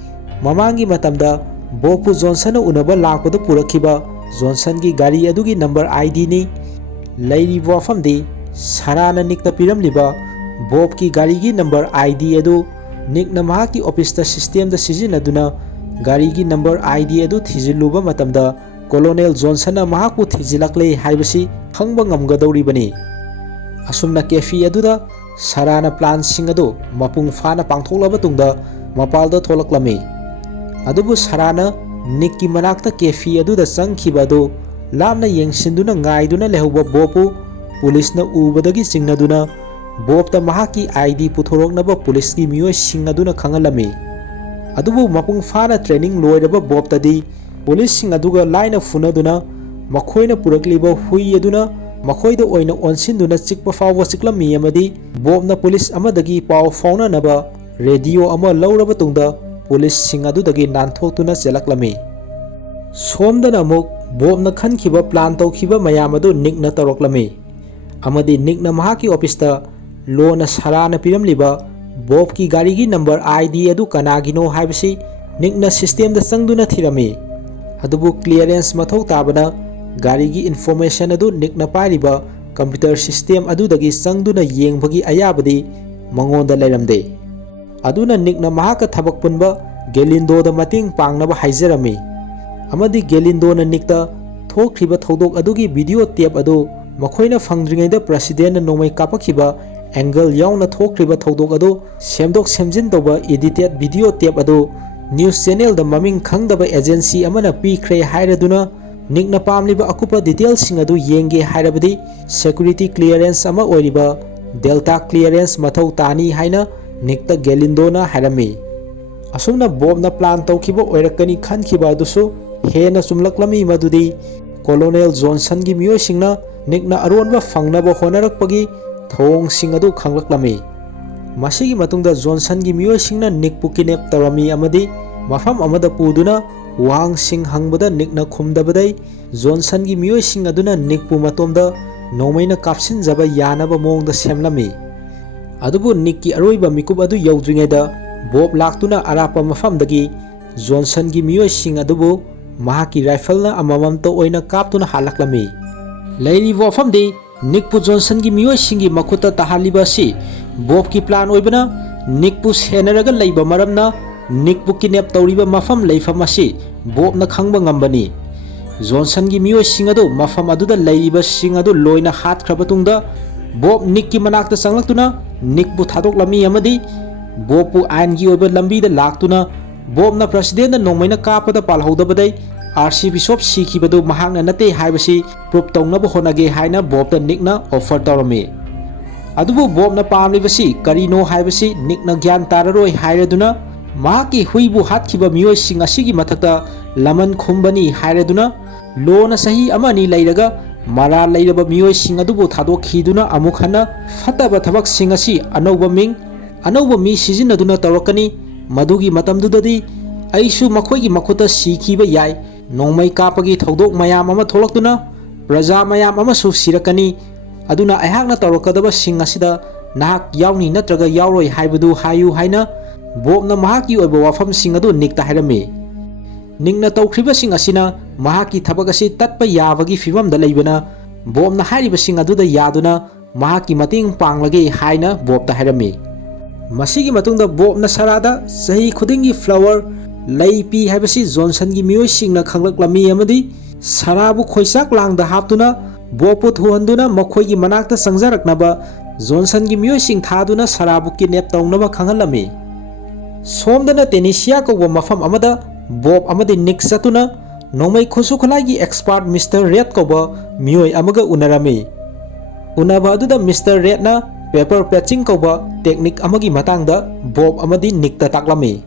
ꯃꯃꯥꯡꯒꯤ ꯃꯇꯝꯗ ꯕꯣꯕꯄꯨ ꯖꯣꯟꯁꯟꯅ ꯎꯅꯕ ꯂꯥꯛꯄꯗ ꯄꯨꯔꯛꯈꯤꯕ ꯖꯣꯟꯁꯟꯒꯤ ꯒꯥꯔꯤ ꯑꯗꯨꯒꯤ ꯅꯝꯕꯔ ID ꯅꯤ꯫ ꯂꯩꯔꯤꯕ ꯋꯥꯐꯝꯗꯤ ꯁꯥꯔꯥꯅ ꯅꯤꯛꯇ ꯄꯤꯔꯝꯂꯤꯕ ꯕꯣꯕꯀꯤ ꯒꯥꯔꯤꯒꯤ ꯅꯝꯕꯔ ID ꯑꯗꯨ ꯅꯤꯛꯅ ꯃꯍꯥꯛꯀꯤ ꯑꯣꯐꯤꯁꯇ ꯁꯤꯁꯇꯦꯝꯗ ꯁꯤꯖꯤꯟꯅꯗꯨꯅ ꯒꯥꯔꯤꯒꯤ ꯅꯝꯕꯔ ID ꯑꯗꯨ ꯊꯤꯖꯤꯜꯂꯨꯕ ꯃꯇꯝꯗ ꯀꯣꯂꯣꯅꯦꯜ ꯖꯣꯟꯁꯟꯅ ꯃꯍꯥꯛꯄꯨ ꯊꯤꯖꯤꯜꯂꯛꯂꯦ ꯍꯥꯏꯕꯁꯤ ꯈꯪꯕ ꯉꯝꯒꯗꯧꯔꯤꯕꯅꯤ꯫ ꯑꯁꯨꯝꯅ ꯀꯦꯐꯤ ꯑꯗꯨꯗ ꯁꯥꯔꯥꯅ ꯄ꯭ꯂꯥꯟꯁꯤꯡ ꯑꯗꯨ ꯃꯄꯨꯡ ꯐꯥꯅ ꯄꯥꯡꯊꯣꯛꯂꯕ ꯇꯨꯡꯗ ꯃꯄꯥꯜꯗ ꯊꯣꯛꯂꯛꯂꯝꯃꯤ꯫ ꯑꯗꯨꯕꯨ ꯁꯥꯔꯥꯅ ꯅꯤꯛꯀꯤ ꯃꯅꯥꯛꯇ ꯀꯦꯐꯤ ꯑꯗꯨꯗ ꯆꯪꯈꯤꯕ ꯑꯗꯨ ꯂꯥꯞꯅ ꯌꯦꯡꯁꯤꯟꯗꯨꯅ ꯉꯥꯏꯗꯨꯅ ꯂꯩꯍꯧꯕ ꯕꯣꯕꯄꯨ ꯄꯨꯂꯤꯁꯅ ꯎꯕꯗꯒꯤ ꯆꯤꯡꯅꯗꯨꯅ ꯕꯣꯕꯇ ꯃꯍꯥꯛꯀꯤ ID ꯄꯨꯊꯣꯔꯛꯅꯕ ꯄꯨꯂꯤꯁꯀꯤ ꯃꯤꯑꯣꯏꯁꯤꯡ ꯑꯗꯨꯅ ꯈꯪꯍꯜꯂꯝꯃꯤ꯫ ꯑꯗꯨꯕꯨ ꯃꯄꯨꯡ ꯐꯥꯅ ꯇ꯭ꯔꯦꯅꯤꯡ ꯂꯣꯏꯔꯕ ꯕꯣꯕꯇꯗꯤ ꯄꯨꯂꯤꯁꯁꯤꯡ ꯑꯗꯨꯒ ꯂꯥꯏꯅ ꯐꯨꯅꯗꯨꯅ ꯃꯈꯣꯏꯅ ꯄꯨꯔꯛꯂꯤꯕ ꯍꯨꯏ ꯑꯗꯨꯅ ꯃꯈꯣꯏꯗ ꯑꯣꯏꯅ ꯑꯣꯟꯁꯤꯟꯗꯨꯅ ꯆꯤꯛꯄ ꯐꯥꯎꯕ ꯆꯤꯛꯂꯝꯃꯤ ꯑꯃꯗꯤ ꯕꯣꯕꯅ ꯄꯨꯂꯤꯁ ꯑꯃꯗꯒꯤ ꯄꯥꯎ ꯐꯥꯎꯅꯅꯕ ꯔꯦꯗꯤꯑꯣ ꯑꯃ ꯂꯧꯔꯕ ꯇꯨꯡꯗ ꯄꯨꯂꯤꯁꯁꯤꯡ ꯑꯗꯨꯗꯒꯤ ꯅꯥꯟꯊꯣꯛꯇꯨꯅ ꯆꯦꯜꯂꯛꯂꯝꯃꯤ꯫ ꯁꯣꯝꯗꯅ ꯑꯃꯨꯛ ꯕꯣꯕꯅ ꯈꯟꯈꯤꯕ ꯄ꯭ꯂꯥꯟ ꯇꯧꯈꯤꯕ ꯃꯌꯥꯝ ꯑꯗꯨ ꯅꯤꯛꯅ ꯇꯧꯔꯛꯂꯝꯃꯤ ꯑꯃꯗꯤ ꯅꯤꯛꯅ ꯃꯍꯥꯛꯀꯤ ꯑꯣꯐꯤꯁꯇ ꯂꯣꯟꯅ ꯁꯥꯔꯥꯅ ꯄꯤꯔꯝꯂꯤꯕ ꯕꯣꯕꯀꯤ ꯒꯥꯔꯤꯒꯤ ꯅꯝꯕꯔ ID ꯑꯗꯨ ꯀꯅꯥꯒꯤꯅꯣ ꯍꯥꯏꯕꯁꯤ ꯅꯤꯛꯅ ꯁꯤꯁꯇꯦꯝꯗ ꯆꯪꯗꯨꯅ ꯊꯤꯔꯝꯃꯤ꯫ ꯑꯗꯨꯕꯨ ꯀ꯭ꯂꯤꯌꯔꯦꯟꯁ ꯃꯊꯧ ꯇꯥꯕꯅ ꯒꯥꯔꯤꯒꯤ ꯏꯟꯐꯣꯔꯃꯦꯁꯟ ꯑꯗꯨ ꯅꯤꯛꯅ ꯄꯥꯏꯔꯤꯕ ꯀꯝꯄ꯭ꯌꯨꯇꯔ ꯁꯤꯁꯇꯦꯝ ꯑꯗꯨꯗꯒꯤ ꯆꯪꯗꯨꯅ ꯌꯦꯡꯕꯒꯤ ꯑꯌꯥꯕꯗꯤ ꯃꯉꯣꯟꯗ ꯂꯩꯔꯝꯗꯦ꯫ ꯑꯗꯨꯅ ꯅꯤꯛꯅ ꯃꯍꯥꯛꯀ ꯊꯕꯛ ꯄꯨꯟꯕ ꯒꯦꯂꯤꯟꯗꯣꯗ ꯃꯇꯦꯡ ꯄꯥꯡꯅꯕ ꯍꯥꯏꯖꯔꯝꯃꯤ ꯑꯃꯗꯤ ꯒꯦꯂꯤꯟꯗꯣꯅ ꯅꯤꯛꯇ ꯊꯣꯛꯈ꯭ꯔꯤꯕ ꯊꯧꯗꯣꯛ ꯑꯗꯨꯒꯤ ꯚꯤꯗꯤꯑꯣ ꯇꯦꯞ ꯑꯗꯨ ꯃꯈꯣꯏꯅ ꯐꯪꯗ꯭ꯔꯤꯉꯩꯗ ꯄ꯭ꯔꯦꯁꯤꯗꯦꯟꯠꯅ ꯅꯣꯡꯃꯩ ꯀꯥꯞꯄꯛꯈꯤꯕ ꯑꯦꯡꯒꯜ ꯌꯥꯎꯅ ꯊꯣꯛꯈ꯭ꯔꯤꯕ ꯊꯧꯗꯣꯛ ꯑꯗꯨ ꯁꯦꯝꯗꯣꯛ ꯁꯦꯝꯖꯤꯟ ꯇꯧꯕ ꯏꯗꯤꯇꯦꯠ ꯚꯤꯗꯤꯑꯣ ꯇꯦꯞ ꯑꯗꯨ ꯅ꯭ꯌꯨꯁ ꯆꯦꯅꯦꯜꯗ ꯃꯃꯤꯡ ꯈꯪꯗꯕ ꯑꯦꯖꯦꯟꯁꯤ ꯑꯃꯅ ꯄꯤꯈ꯭ꯔꯦ ꯍꯥꯏꯔꯗꯨꯅ ꯅꯤꯛꯅ ꯄꯥꯝꯂꯤꯕ ꯑꯀꯨꯞꯄ ꯗꯤꯇꯦꯜꯁꯤꯡ ꯑꯗꯨ ꯌꯦꯡꯒꯦ ꯍꯥꯏꯔꯕꯗꯤ ꯁꯦꯀ꯭ꯌꯨꯔꯤꯇꯤ ꯀ꯭ꯂꯤꯌꯔꯦꯟꯁ ꯑꯃ ꯑꯣꯏꯔꯤꯕ ꯗꯦꯜꯇꯥ ꯀ꯭ꯂꯤꯌꯔꯦꯟꯁ ꯃꯊꯧ ꯇꯥꯅꯤ ꯍꯥꯏꯅ ꯅꯤꯛꯇ ꯒꯦꯂꯤꯟꯗꯣꯅ ꯍꯥꯏꯔꯝꯃꯤ꯫ ꯑꯁꯨꯝꯅ ꯕꯣꯕꯅ ꯄ꯭ꯂꯥꯟ ꯇꯧꯈꯤꯕ ꯑꯣꯏꯔꯛꯀꯅꯤ ꯈꯟꯈꯤꯕ ꯑꯗꯨꯁꯨ ꯍꯦꯟꯅ ꯆꯨꯝꯂꯛꯂꯝꯃꯤ ꯃꯗꯨꯗꯤ Colonel Johnson gi mioi singna Nickna aronba fangnaba honarakpagi thawongsing adu khanglaklami. Masigi matungda Johnson gi mioi singna Nickpu kidnap tarami amadi mafam amada puduna wangsing hangbada Nickna khumdabadai Johnson gi mioi sing aduna Nickpu matomda nomaina kapsin jaba yanaba mongda semlami. Adubu Nick ki aroiba mikup adu yaudringeda Bob laktuna arapa mafamdagi Johnson gi mioi sing adubu mahaki rifle na amamamto oina kaptuna halaklami. Lairiba wafamdi Nickpu Johnson gi mioi singi makuta tahaliba si Bob ki plan oibana Nickpu senaraga leiba maramna Nickpu kidnap tawriba mafam leifam asi Bob na khangba ngambani. Johnson gi mioi sing adu mafam aduda lairiba sing adu loina hatkraba tungda Bob Nick ki manakta changlaktuna Nickpu thadoklami amadi Bob pu ain gi oiba lambi da laktuna Bob na president na nongmaina kapada palhaudabadai RC Bishop sikibadu mahakna nate haibasi proof tawnaba honage haina Bob da Nickna offer tawrami. Adubu Bob na pamlibasi karino haibasi Nickna gyan tararoi hairaduna mahaki huibu hatkiba mioi sing asigi mathakta laman khumbani hairaduna lona sahi amani leiraga mara leiraba mioi sing adubu thadokhiduna amuk hana fataba thabak sing asi anauba mi sizinaduna tawrakani madugi matamdudadi aisu makhoigi makhuta sikiba yai nongmai kapagi thodok mayam ama tholaktuna praja mayam ama su sirakani aduna aihakna tawrakadaba sing asida nahak yauni natraga yauroi haibadu hayu haina Bobna mahaki oiba wafam sing adu Nickta hairami. Nickna tawkhriba sing asina mahaki thabak asi tatpa yabagi fibamda leibana Bobna hairiba sing aduda yaduna mahaki mating panglage haina Bobta hairami. Masigi matungda Bobna sarada sahi khudingi flower leipi haibasi Johnson gi mioi singna khanglaklami amadi sarabu khoisak langda haptuna Bobpu thuhanduna makhoigi manakta sangjaraknaba Johnson gi mioi sing thaduna sarabu kidnap tawnaba khanghalami. Somdana Tenisia ko mafam amada Bob amadi Nick satuna nongmai khosu kholagi expert Mr. Red ko mioi amaga unarami. Unaba aduda Mr. Red na paper patching ko technique amagi matangda Bob amadi Nick ta taklami.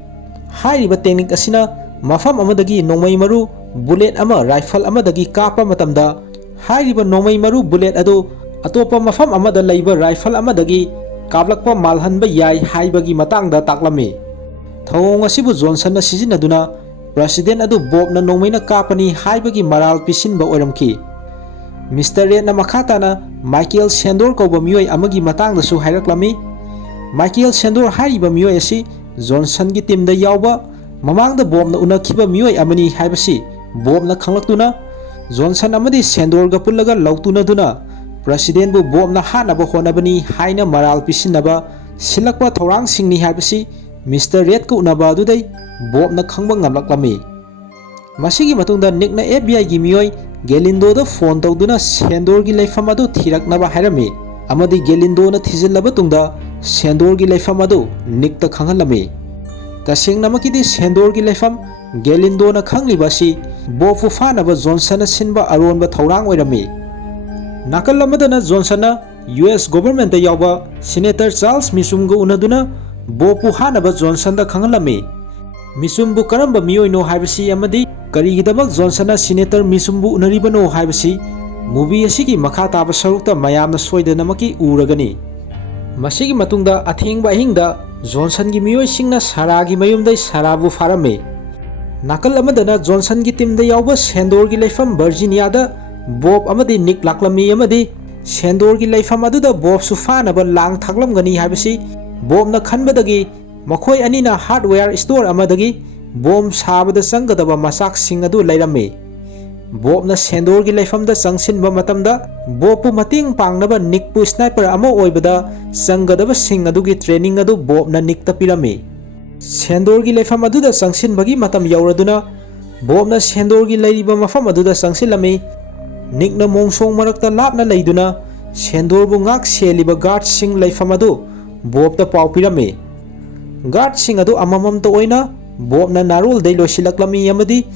Hairiba technique asina mafam amadagi nongmai maru bullet ama rifle amadagi kapa matamda hairiba nongmai maru bullet adu atopa mafam amada leiba rifle amadagi kablakpa malhanba yai haibagi matangda taklami. Thawong asibu Johnson na sizinaduna president adu Bob na nongmaina kapani haibagi maral pisinba oiramki. Mr. Red na makhata na Michael Sandor ko mioi amagi matangda su hairaklami. Michael Sandor hairiba mioi asi Johnson gi team da yauba mamangda Bob na unakhiba mioi amani haibasi Bob na khanglaktuna Johnson amadi Sandor ga pullaga lautuna duna president bu Bob na hanaba honabani haina maral pisinaba silakwa thorang singni haibasi Mr. Red ko unaba adudai Bob na khangba ngamlaklami. Masigi matungda Nick na FBI gi mioi Galindo da phone tawduna Sandor gi leifam adu thiraknaba hairami amadi Galindo na thijillaba tungda Sandor gi leifam adu Nick ta khanghalami. Tasengna makidi Sandor gi leifam Galindo na khanglibasi Bob fu fanaba Johnson na sinba aronba thorang oirami. Nakal amadana Johnson na US government da yauba Senator Charles Misum go unaduna Bob fu hanaba Johnson da khanghalami. Misum bu karamba mioi no haibasi amadi karigidabak Johnson na Senator Misum bu unaribano haibasi movie asigi makha taba sarukta mayamna soidanamaki uragani. Masigi matungda athengba ahingda Johnson gi mioi singna saragi mayumdai sarabu farame. Nakal amadana Johnson gi team da yauba Sandor gi leifam Virginia da Bob amadi Nick laklami amadi Sandor gi leifam aduda Bob su fanaba lang thaklamgani haibasi Bob na khanbadagi makhoi anina hardware store amadagi bomb sabada sangadaba masak sing adu lairami. Bob na Sandor gi leifam da sangsinba matamda Bob pu mating pangnaba Nick pu sniper ama oibada sangadaba sing adu gi training adu Bob na Nick ta pirami. Sandor gi leifam adu da sangsinbagi matam yauraduna Bob na Sandor gi leiriba mafam adu da sangsilami. Nick na mongsong marakta lapna leiduna Sandor bu ngak seliba guard sing leifam adu Bob ta pau pirami. Guard sing adu amamam to oina Bob na narul dei losilaklami amadi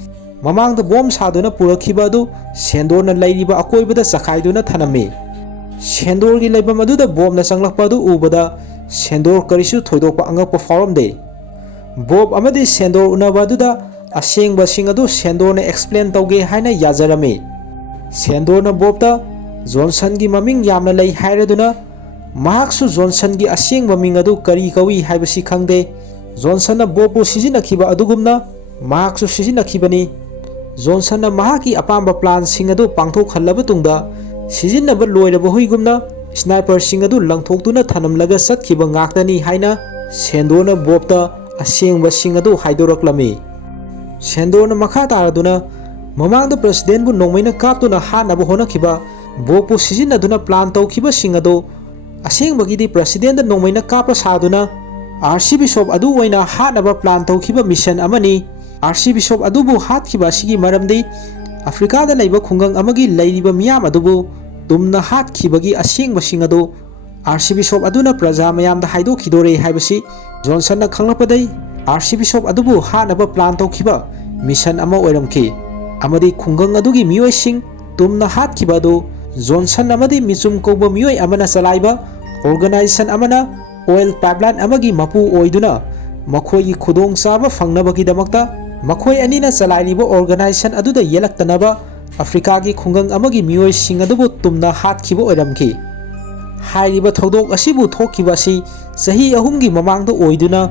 mamang da bomb saduna purakhiba adu Sandor na leiriba akoibada sakhaiduna thanami. Sandor gi leibam adu da Bob na sanglakpa adu ubada Sandor karisu thoidokpa angakpa fauramde. Bob amadi Sandor unaba adu da asengba sing adu Sandor na explain tauge haina yajarami. ꯁꯦꯟꯗꯣꯔꯅ ꯕꯣꯕꯇ ꯖꯣꯟꯁꯟꯒꯤ ꯃꯃꯤꯡ ꯌꯥꯝꯅ ꯂꯩ ꯍꯥꯏꯔꯗꯨꯅ ꯃꯍꯥꯛꯁꯨ ꯖꯣꯟꯁꯟꯒꯤ ꯑꯁꯦꯡꯕ ꯃꯤꯡ ꯑꯗꯨ ꯀꯔꯤ ꯀꯧꯏ ꯍꯥꯏꯕꯁꯤ ꯈꯪꯗꯦ꯫ ꯖꯣꯟꯁꯟꯅ ꯕꯣꯕꯄꯨ ꯁꯤꯖꯤꯟꯅꯈꯤꯕ ꯑꯗꯨꯒꯨꯝꯅ ꯃꯍꯥꯛꯁꯨ ꯁꯤꯖꯤꯟꯅꯈꯤꯕꯅꯤ꯫ ꯖꯣꯟꯁꯟꯅ ꯃꯍꯥꯛꯀꯤ ꯑꯄꯥꯝꯕ ꯄ꯭ꯂꯥꯟꯁꯤꯡ ꯑꯗꯨ ꯄꯥꯡꯊꯣꯛꯍꯜꯂꯕ ꯇꯨꯡꯗ ꯁꯤꯖꯤꯟꯅꯕ ꯂꯣꯏꯔꯕ ꯍꯨꯏꯒꯨꯝꯅ ꯁ꯭ꯅꯥꯏꯄꯔꯁꯤꯡ ꯑꯗꯨ ꯂꯪꯊꯣꯛꯇꯨꯅ ꯊꯅꯝꯂꯒ ꯆꯠꯈꯤꯕ ꯉꯥꯛꯇꯅꯤ ꯍꯥꯏꯅ ꯁꯦꯟꯗꯣꯔꯅ ꯕꯣꯕꯇ ꯑꯁꯦꯡꯕꯁꯤꯡ ꯑꯗꯨ ꯍꯥꯏꯗꯣꯔꯛꯂꯝꯃꯤ꯫ ꯁꯦꯟꯗꯣꯔꯅ ꯃꯈꯥ ꯇꯥꯔꯗꯨꯅ ꯃꯃꯥꯡꯗ ꯄ꯭ꯔꯦꯁꯤꯗꯦꯟꯠꯕꯨ ꯅꯣꯡꯃꯩꯅ ꯀꯥꯞꯇꯨꯅ ꯍꯥꯠꯅꯕ ꯍꯣꯠꯅꯈꯤꯕ ꯕꯣꯕꯄꯨ ꯁꯤꯖꯤꯟꯅꯗꯨꯅ ꯄ꯭ꯂꯥꯟ ꯇꯧꯈꯤꯕꯁꯤꯡ ꯑꯗꯨ ꯑꯁꯦꯡꯕꯒꯤꯗꯤ ꯄ꯭ꯔꯦꯁꯤꯗꯦꯟꯠꯗ ꯅꯣꯡꯃꯩꯅ ꯀꯥꯞꯄ ꯁꯥꯗꯨꯅ ꯑꯥꯔꯁꯤꯕꯤꯁꯣꯞ ꯑꯗꯨ ꯑꯣꯏꯅ ꯍꯥꯠꯅꯕ ꯄ꯭ꯂꯥꯟ ꯇꯧꯈꯤꯕ ꯃꯤꯁꯟ ꯑꯃꯅꯤ꯫ ꯑꯥꯔꯁꯤꯕꯤꯁꯣꯞ ꯑꯗꯨꯕꯨ ꯍꯥꯠꯈꯤꯕ ꯑꯁꯤꯒꯤ ꯃꯔꯝꯗꯤ ꯑꯐ꯭ꯔꯤꯀꯥꯗ ꯂꯩꯕ ꯈꯨꯡꯒꯪ ꯑꯃꯒꯤ ꯂꯩꯔꯤꯕ ꯃꯤꯌꯥꯝ ꯑꯗꯨꯕꯨ ꯇꯨꯝꯅ ꯍꯥꯠꯈꯤꯕꯒꯤ ꯑꯁꯦꯡꯕꯁꯤꯡ ꯑꯗꯨ ꯑꯥꯔꯁꯤꯕꯤꯁꯣꯞ ꯑꯗꯨꯅ ꯄ꯭ꯔꯖꯥ ꯃꯌꯥꯝꯗ ꯍꯥꯏꯗꯣꯛꯈꯤꯗꯣꯔꯦ ꯍꯥꯏꯕꯁꯤ ꯖꯣꯟꯁꯟꯅ ꯈꯪꯂꯛꯄꯗꯩ ꯑꯥꯔꯁꯤꯕꯤꯁꯣꯞ ꯑꯗꯨꯕꯨ ꯍꯥꯠꯅꯕ ꯄ꯭ꯂꯥꯟ ꯇꯧꯈꯤꯕ ꯃꯤꯁꯟ ꯑꯃ ꯑꯣꯏꯔꯝꯈꯤ ꯑꯃꯗꯤ ꯈꯨꯡꯒꯪ ꯑꯗꯨꯒꯤ ꯃꯤꯑꯣꯏꯁꯤꯡ ꯇꯨꯝꯅ ꯍꯥꯠꯈꯤꯕ ꯑꯗꯨ ꯖꯣꯟꯁꯟ ꯑꯃꯗꯤ ꯃꯤꯆꯨꯝ ꯀꯧꯕ ꯃꯤꯑꯣꯏ ꯑꯃꯅ ꯆꯂꯥꯏꯕ ꯑꯣꯔꯒꯅꯥꯏꯖꯦꯁꯟ ꯑꯃꯅ ꯑꯣꯏꯜ ꯄꯥꯏꯞꯂꯥꯏꯟ ꯑꯃꯒꯤ ꯃꯄꯨ ꯑꯣꯏꯗꯨꯅ ꯃꯈꯣꯏꯒꯤ ꯈꯨꯗꯣꯡꯆꯥꯕ ꯐꯪꯅꯕꯒꯤꯗꯃꯛꯇ ꯃꯈꯣꯏ ꯑꯅꯤꯅ ꯆꯂꯥꯏꯔꯤꯕ ꯑꯣꯔꯒꯅꯥꯏꯖꯦꯁꯟ ꯑꯗꯨꯗ ꯌꯦꯜꯂꯛꯇꯅꯕ ꯑꯐ꯭ꯔꯤꯀꯥꯒꯤ ꯈꯨꯡꯒꯪ ꯑꯃꯒꯤ ꯃꯤꯑꯣꯏꯁꯤꯡ ꯑꯗꯨꯕꯨ ꯇꯨꯝꯅ ꯍꯥꯠꯈꯤꯕ ꯑꯣꯏꯔꯝꯈꯤ꯫ ꯍꯥꯏꯔꯤꯕ ꯊꯧꯗꯣꯛ ꯑꯁꯤꯕꯨ ꯊꯣꯛꯈꯤꯕ ꯑꯁꯤ ꯆꯍꯤ 3ꯒꯤ ꯃꯃꯥꯡꯗ ꯑꯣꯏꯗꯨꯅ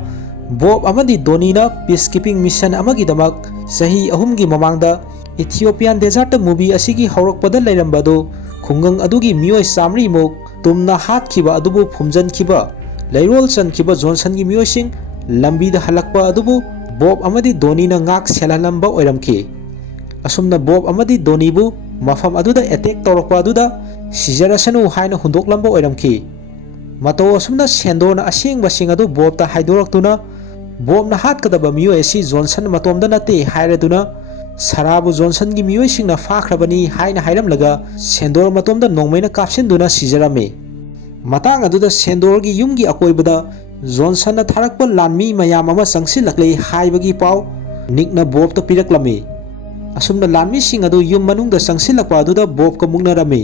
ꯕꯣꯕ ꯑꯃꯗꯤ ꯗꯣꯅꯤꯅ ꯄꯤꯁꯀꯤꯄꯤꯡ ꯃꯤꯁꯟ ꯑꯃꯒꯤꯗꯃꯛ ꯆꯍꯤ 3ꯒꯤ ꯃꯃꯥꯡꯗ ꯏꯊꯤꯑꯣꯄꯤꯌꯥꯟ ꯗꯦꯖꯥꯔꯠꯇ ꯃꯨꯚꯤ ꯑꯁꯤꯒꯤ ꯍꯧꯔꯛꯄꯗ ꯂꯩꯔꯝꯕ ꯑꯗꯨ ꯈꯨꯡꯒꯪ ꯑꯗꯨꯒꯤ ꯃꯤꯑꯣꯏ 100ꯃꯨꯛ ꯇꯨꯝꯅ ꯍꯥꯠꯈꯤꯕ ꯑꯗꯨꯕꯨ ꯐꯨꯝꯖꯟꯈꯤꯕ ꯂꯩꯔꯣꯜ ꯆꯟꯈꯤꯕ ꯖꯣꯟꯁꯟꯒꯤ ꯃꯤꯑꯣꯏꯁꯤꯡ ꯂꯝꯕꯤꯗ ꯍꯜꯂꯛꯄ ꯑꯗꯨꯕꯨ ꯕꯣꯕ ꯑꯃꯗꯤ ꯗꯣꯅꯤꯅ ꯉꯥꯛ ꯁꯦꯜꯍꯜꯂꯝꯕ ꯑꯣꯏꯔꯝꯈꯤ꯫ ꯑꯁꯨꯝꯅ ꯕꯣꯕ ꯑꯃꯗꯤ ꯗꯣꯅꯤꯕꯨ ꯃꯐꯝ ꯑꯗꯨꯗ ꯑꯦꯇꯦꯛ ꯇꯧꯔꯛꯄ ꯑꯗꯨꯗ ꯁꯤꯖꯔꯁꯅꯨ ꯍꯥꯏꯅ ꯍꯨꯟꯗꯣꯛꯂꯝꯕ ꯑꯣꯏꯔꯝꯈꯤ꯫ ꯃꯇꯧ ꯑꯁꯨꯝꯅ ꯁꯦꯟꯗꯣꯔꯅ ꯑꯁꯦꯡꯕꯁꯤꯡ ꯑꯗꯨ ꯕꯣꯕꯇ ꯍꯥꯏꯗꯣꯔꯛꯇꯨꯅ ꯕꯣꯕꯅ ꯍꯥꯠꯀꯗꯕ ꯃꯤꯑꯣꯏ ꯑꯁꯤ ꯖꯣꯟꯁꯟ ꯃꯇꯣꯝꯗ ꯅꯠꯇꯦ ꯍꯥꯏꯔꯗꯨꯅ ꯁꯥꯔꯥꯕꯨ ꯖꯣꯟꯁꯟꯒꯤ ꯃꯤꯑꯣꯏꯁꯤꯡꯅ ꯐꯥꯈ꯭ꯔꯕꯅꯤ ꯍꯥꯏꯅ ꯍꯥꯏꯔꯝꯂꯒ ꯁꯦꯟꯗꯣꯔ ꯃꯇꯣꯝꯗ ꯅꯣꯡꯃꯩꯅ ꯀꯥꯞꯁꯤꯟꯗꯨꯅ ꯁꯤꯖꯔꯝꯃꯤ꯫ ꯃꯇꯥꯡ ꯑꯗꯨꯗ ꯁꯦꯟꯗꯣꯔꯒꯤ ꯌꯨꯝꯒꯤ ꯑꯀꯣꯏꯕꯗ ꯖꯣꯟꯁꯟꯅ ꯊꯥꯔꯛꯄ ꯂꯥꯟꯃꯤ ꯃꯌꯥꯝ ꯑꯃ ꯆꯪꯁꯤꯜꯂꯛꯂꯦ ꯍꯥꯏꯕꯒꯤ ꯄꯥꯎ ꯅꯤꯛꯅ ꯕꯣꯕꯇ ꯄꯤꯔꯛꯂꯝꯃꯤ꯫ ꯑꯁꯨꯝꯅ ꯂꯥꯟꯃꯤꯁꯤꯡ ꯑꯗꯨ ꯌꯨꯝ ꯃꯅꯨꯡꯗ ꯆꯪꯁꯤꯜꯂꯛꯄ ꯑꯗꯨꯗ ꯕꯣꯕꯀ ꯃꯨꯛꯅꯔꯝꯃꯤ꯫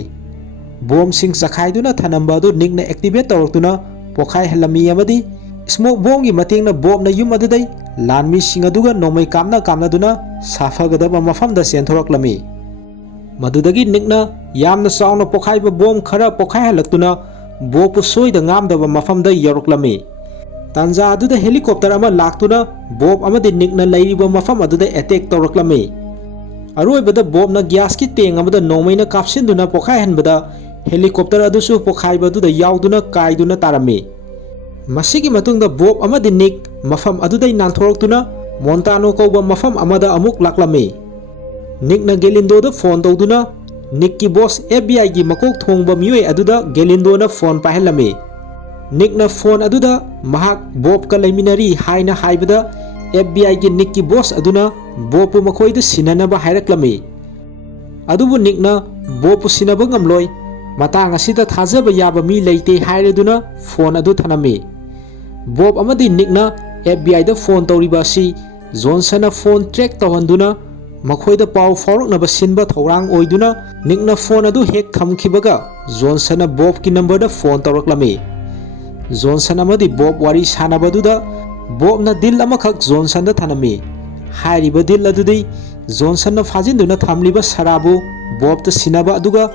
ꯕꯣꯝꯕꯁꯤꯡ ꯆꯈꯥꯏꯗꯨꯅ ꯊꯅꯝꯕ ꯑꯗꯨ ꯅꯤꯛꯅ ꯑꯦꯛꯇꯤꯚꯦꯠ ꯇꯧꯔꯛꯇꯨꯅ ꯄꯣꯈꯥꯏꯍꯜꯂꯝꯃꯤ ꯑꯃꯗꯤ ꯁ꯭ꯃꯣꯛ ꯕꯣꯝꯒꯤ ꯃꯇꯦꯡꯅ ꯕꯣꯕꯅ ꯌꯨꯝ ꯑꯗꯨꯗꯩ ꯂꯥꯟꯃꯤꯁꯤꯡ ꯑꯗꯨꯒ ꯅꯣꯡꯃꯩ ꯀꯥꯞꯅꯗꯨꯅ ꯁꯥꯐꯒꯗꯕ ꯃꯐꯝꯗ ꯆꯦꯟꯊꯣꯔꯛꯂꯝꯃꯤ꯫ ꯃꯗꯨꯗꯒꯤ ꯅꯤꯛꯅ ꯌꯥꯝꯅ ꯆꯥꯎꯅ ꯄꯣꯈꯥꯏꯕ ꯕꯣꯝ ꯈꯔ ꯄꯣꯈꯥꯏꯍꯜꯂꯛꯇꯨꯅ ꯕꯣꯕꯄꯨ ꯁꯣꯏꯗ ꯉꯥꯝꯗꯕ ꯃꯐꯝꯗ ꯌꯧꯔꯛꯂꯝꯃꯤ꯫ ꯇꯥꯟꯖꯥ ꯑꯗꯨꯗ ꯍꯦꯂꯤꯀꯣꯞꯇꯔ ꯑꯃ ꯂꯥꯛꯇꯨꯅ ꯕꯣꯕ ꯑꯃꯗꯤ ꯅꯤꯛꯅ ꯂꯩꯔꯤꯕ ꯃꯐꯝ ꯑꯗꯨꯗ ꯑꯦꯇꯦꯛ ꯇꯧꯔꯛꯂꯝꯃꯤ꯫ ꯑꯔꯣꯏꯕꯗ ꯕꯣꯕꯅ ꯒ꯭ꯌꯥꯁꯀꯤ ꯇꯦꯡ ꯑꯃꯗ ꯅꯣꯡꯃꯩꯅ ꯀꯥꯞꯁꯤꯟꯗꯨꯅ ꯄꯣꯈꯥꯏꯍꯟꯕꯗ ꯍꯦꯂꯤꯀꯣꯞꯇꯔ ꯑꯗꯨꯁꯨ ꯄꯣꯈꯥꯏꯕ ꯑꯗꯨꯗ ꯌꯥꯎꯗꯨꯅ ꯀꯥꯏꯗꯨꯅ ꯇꯥꯔꯝꯃꯤ꯫ ꯃꯁꯤꯒꯤ ꯃꯇꯨꯡꯗ ꯕꯣꯕ ꯑꯃꯗꯤ ꯅꯤꯛ ꯃꯐꯝ ꯑꯗꯨꯗꯩ ꯅꯥꯟꯊꯣꯔꯛꯇꯨꯅ ꯃꯣꯟꯇꯥꯅꯣ ꯀꯧꯕ ꯃꯐꯝ ꯑꯃꯗ ꯑꯃꯨꯛ ꯂꯥꯛꯂꯝꯃꯤ꯫ ꯅꯤꯛꯅ ꯒꯦꯂꯤꯟꯗꯣꯗ ꯐꯣꯟ ꯇꯧꯗꯨꯅ ꯅꯤꯛꯀꯤ ꯕꯣꯁ FBI ꯃꯀꯣꯛ ꯊꯣꯡꯕ ꯃꯤꯑꯣꯏ ꯑꯗꯨꯗ ꯒꯦꯂꯤꯟꯗꯣꯅ ꯐꯣꯟ ꯄꯥꯏꯍꯜꯂꯝꯃꯤ꯫ ꯅꯤꯛꯅ ꯐꯣꯟ ꯑꯗꯨꯗ ꯃꯍꯥꯛ ꯕꯣꯕꯀ ꯂꯩꯃꯤꯟꯅꯔꯤ ꯍꯥꯏꯅ ꯍꯥꯏꯕꯗ FBI ꯅꯤꯛꯀꯤ ꯕꯣꯁ ꯑꯗꯨꯅ ꯕꯣꯕꯄꯨ ꯃꯈꯣꯏꯗ ꯁꯤꯟꯅꯅꯕ ꯍꯥꯏꯔꯛꯂꯝꯃꯤ꯫ ꯑꯗꯨꯕꯨ ꯅꯤꯛꯅ ꯕꯣꯕꯄꯨ ꯁꯤꯟꯅꯕ ꯉꯝꯂꯣꯏ, ꯃꯇꯥꯡ ꯑꯁꯤꯗ ꯊꯥꯖꯕ ꯌꯥꯕ ꯃꯤ ꯂꯩꯇꯦ ꯍꯥꯏꯔꯗꯨꯅ ꯐꯣꯟ ꯑꯗꯨ ꯊꯅꯝꯃꯤ꯫ ꯕꯣꯕ ꯑꯃꯗꯤ ꯅꯤꯛꯅ FBIꯗ ꯐꯣꯟ ꯇꯧꯔꯤꯕ ꯑꯁꯤ ꯖꯣꯟꯁꯟꯅ ꯐꯣꯟ ꯇ꯭ꯔꯦꯛ ꯇꯧꯍꯟꯗꯨꯅ ꯃꯈꯣꯏꯗ ꯄꯥꯎ ꯐꯥꯎꯔꯛꯅꯕ ꯁꯤꯟꯕ ꯊꯧꯔꯥꯡ ꯑꯣꯏꯗꯨꯅ ꯅꯤꯛꯅ ꯐꯣꯟ ꯑꯗꯨ ꯍꯦꯛ ꯊꯝꯈꯤꯕꯒ ꯖꯣꯟꯁꯟꯅ ꯕꯣꯕꯀꯤ ꯅꯝꯕꯔꯗ ꯐꯣन ꯇꯧꯔꯛꯂꯝꯃꯤ꯫ ꯖꯣꯟꯁꯟ ꯑꯃꯗꯤ ꯕꯣꯕ ꯋꯥꯔꯤ ꯁꯥꯟꯅꯕꯗꯨꯗ ꯕꯣꯕꯅ ꯗꯤꯜ ꯑꯃꯈꯛ ꯖꯣꯟꯁꯟꯗ ꯊꯅꯝꯃꯤ꯫ ꯍꯥꯏꯔꯤꯕ ꯗꯤꯜ ꯑꯗꯨꯗꯤ ꯖꯣꯟꯁꯟꯅ ꯐꯥꯖꯤꯟꯗꯨꯅ ꯊꯝꯂꯤꯕ ꯁꯥꯔꯥꯕꯨ ꯕꯣꯕꯇ ꯁꯤꯟꯅꯕ ꯑꯗꯨꯒ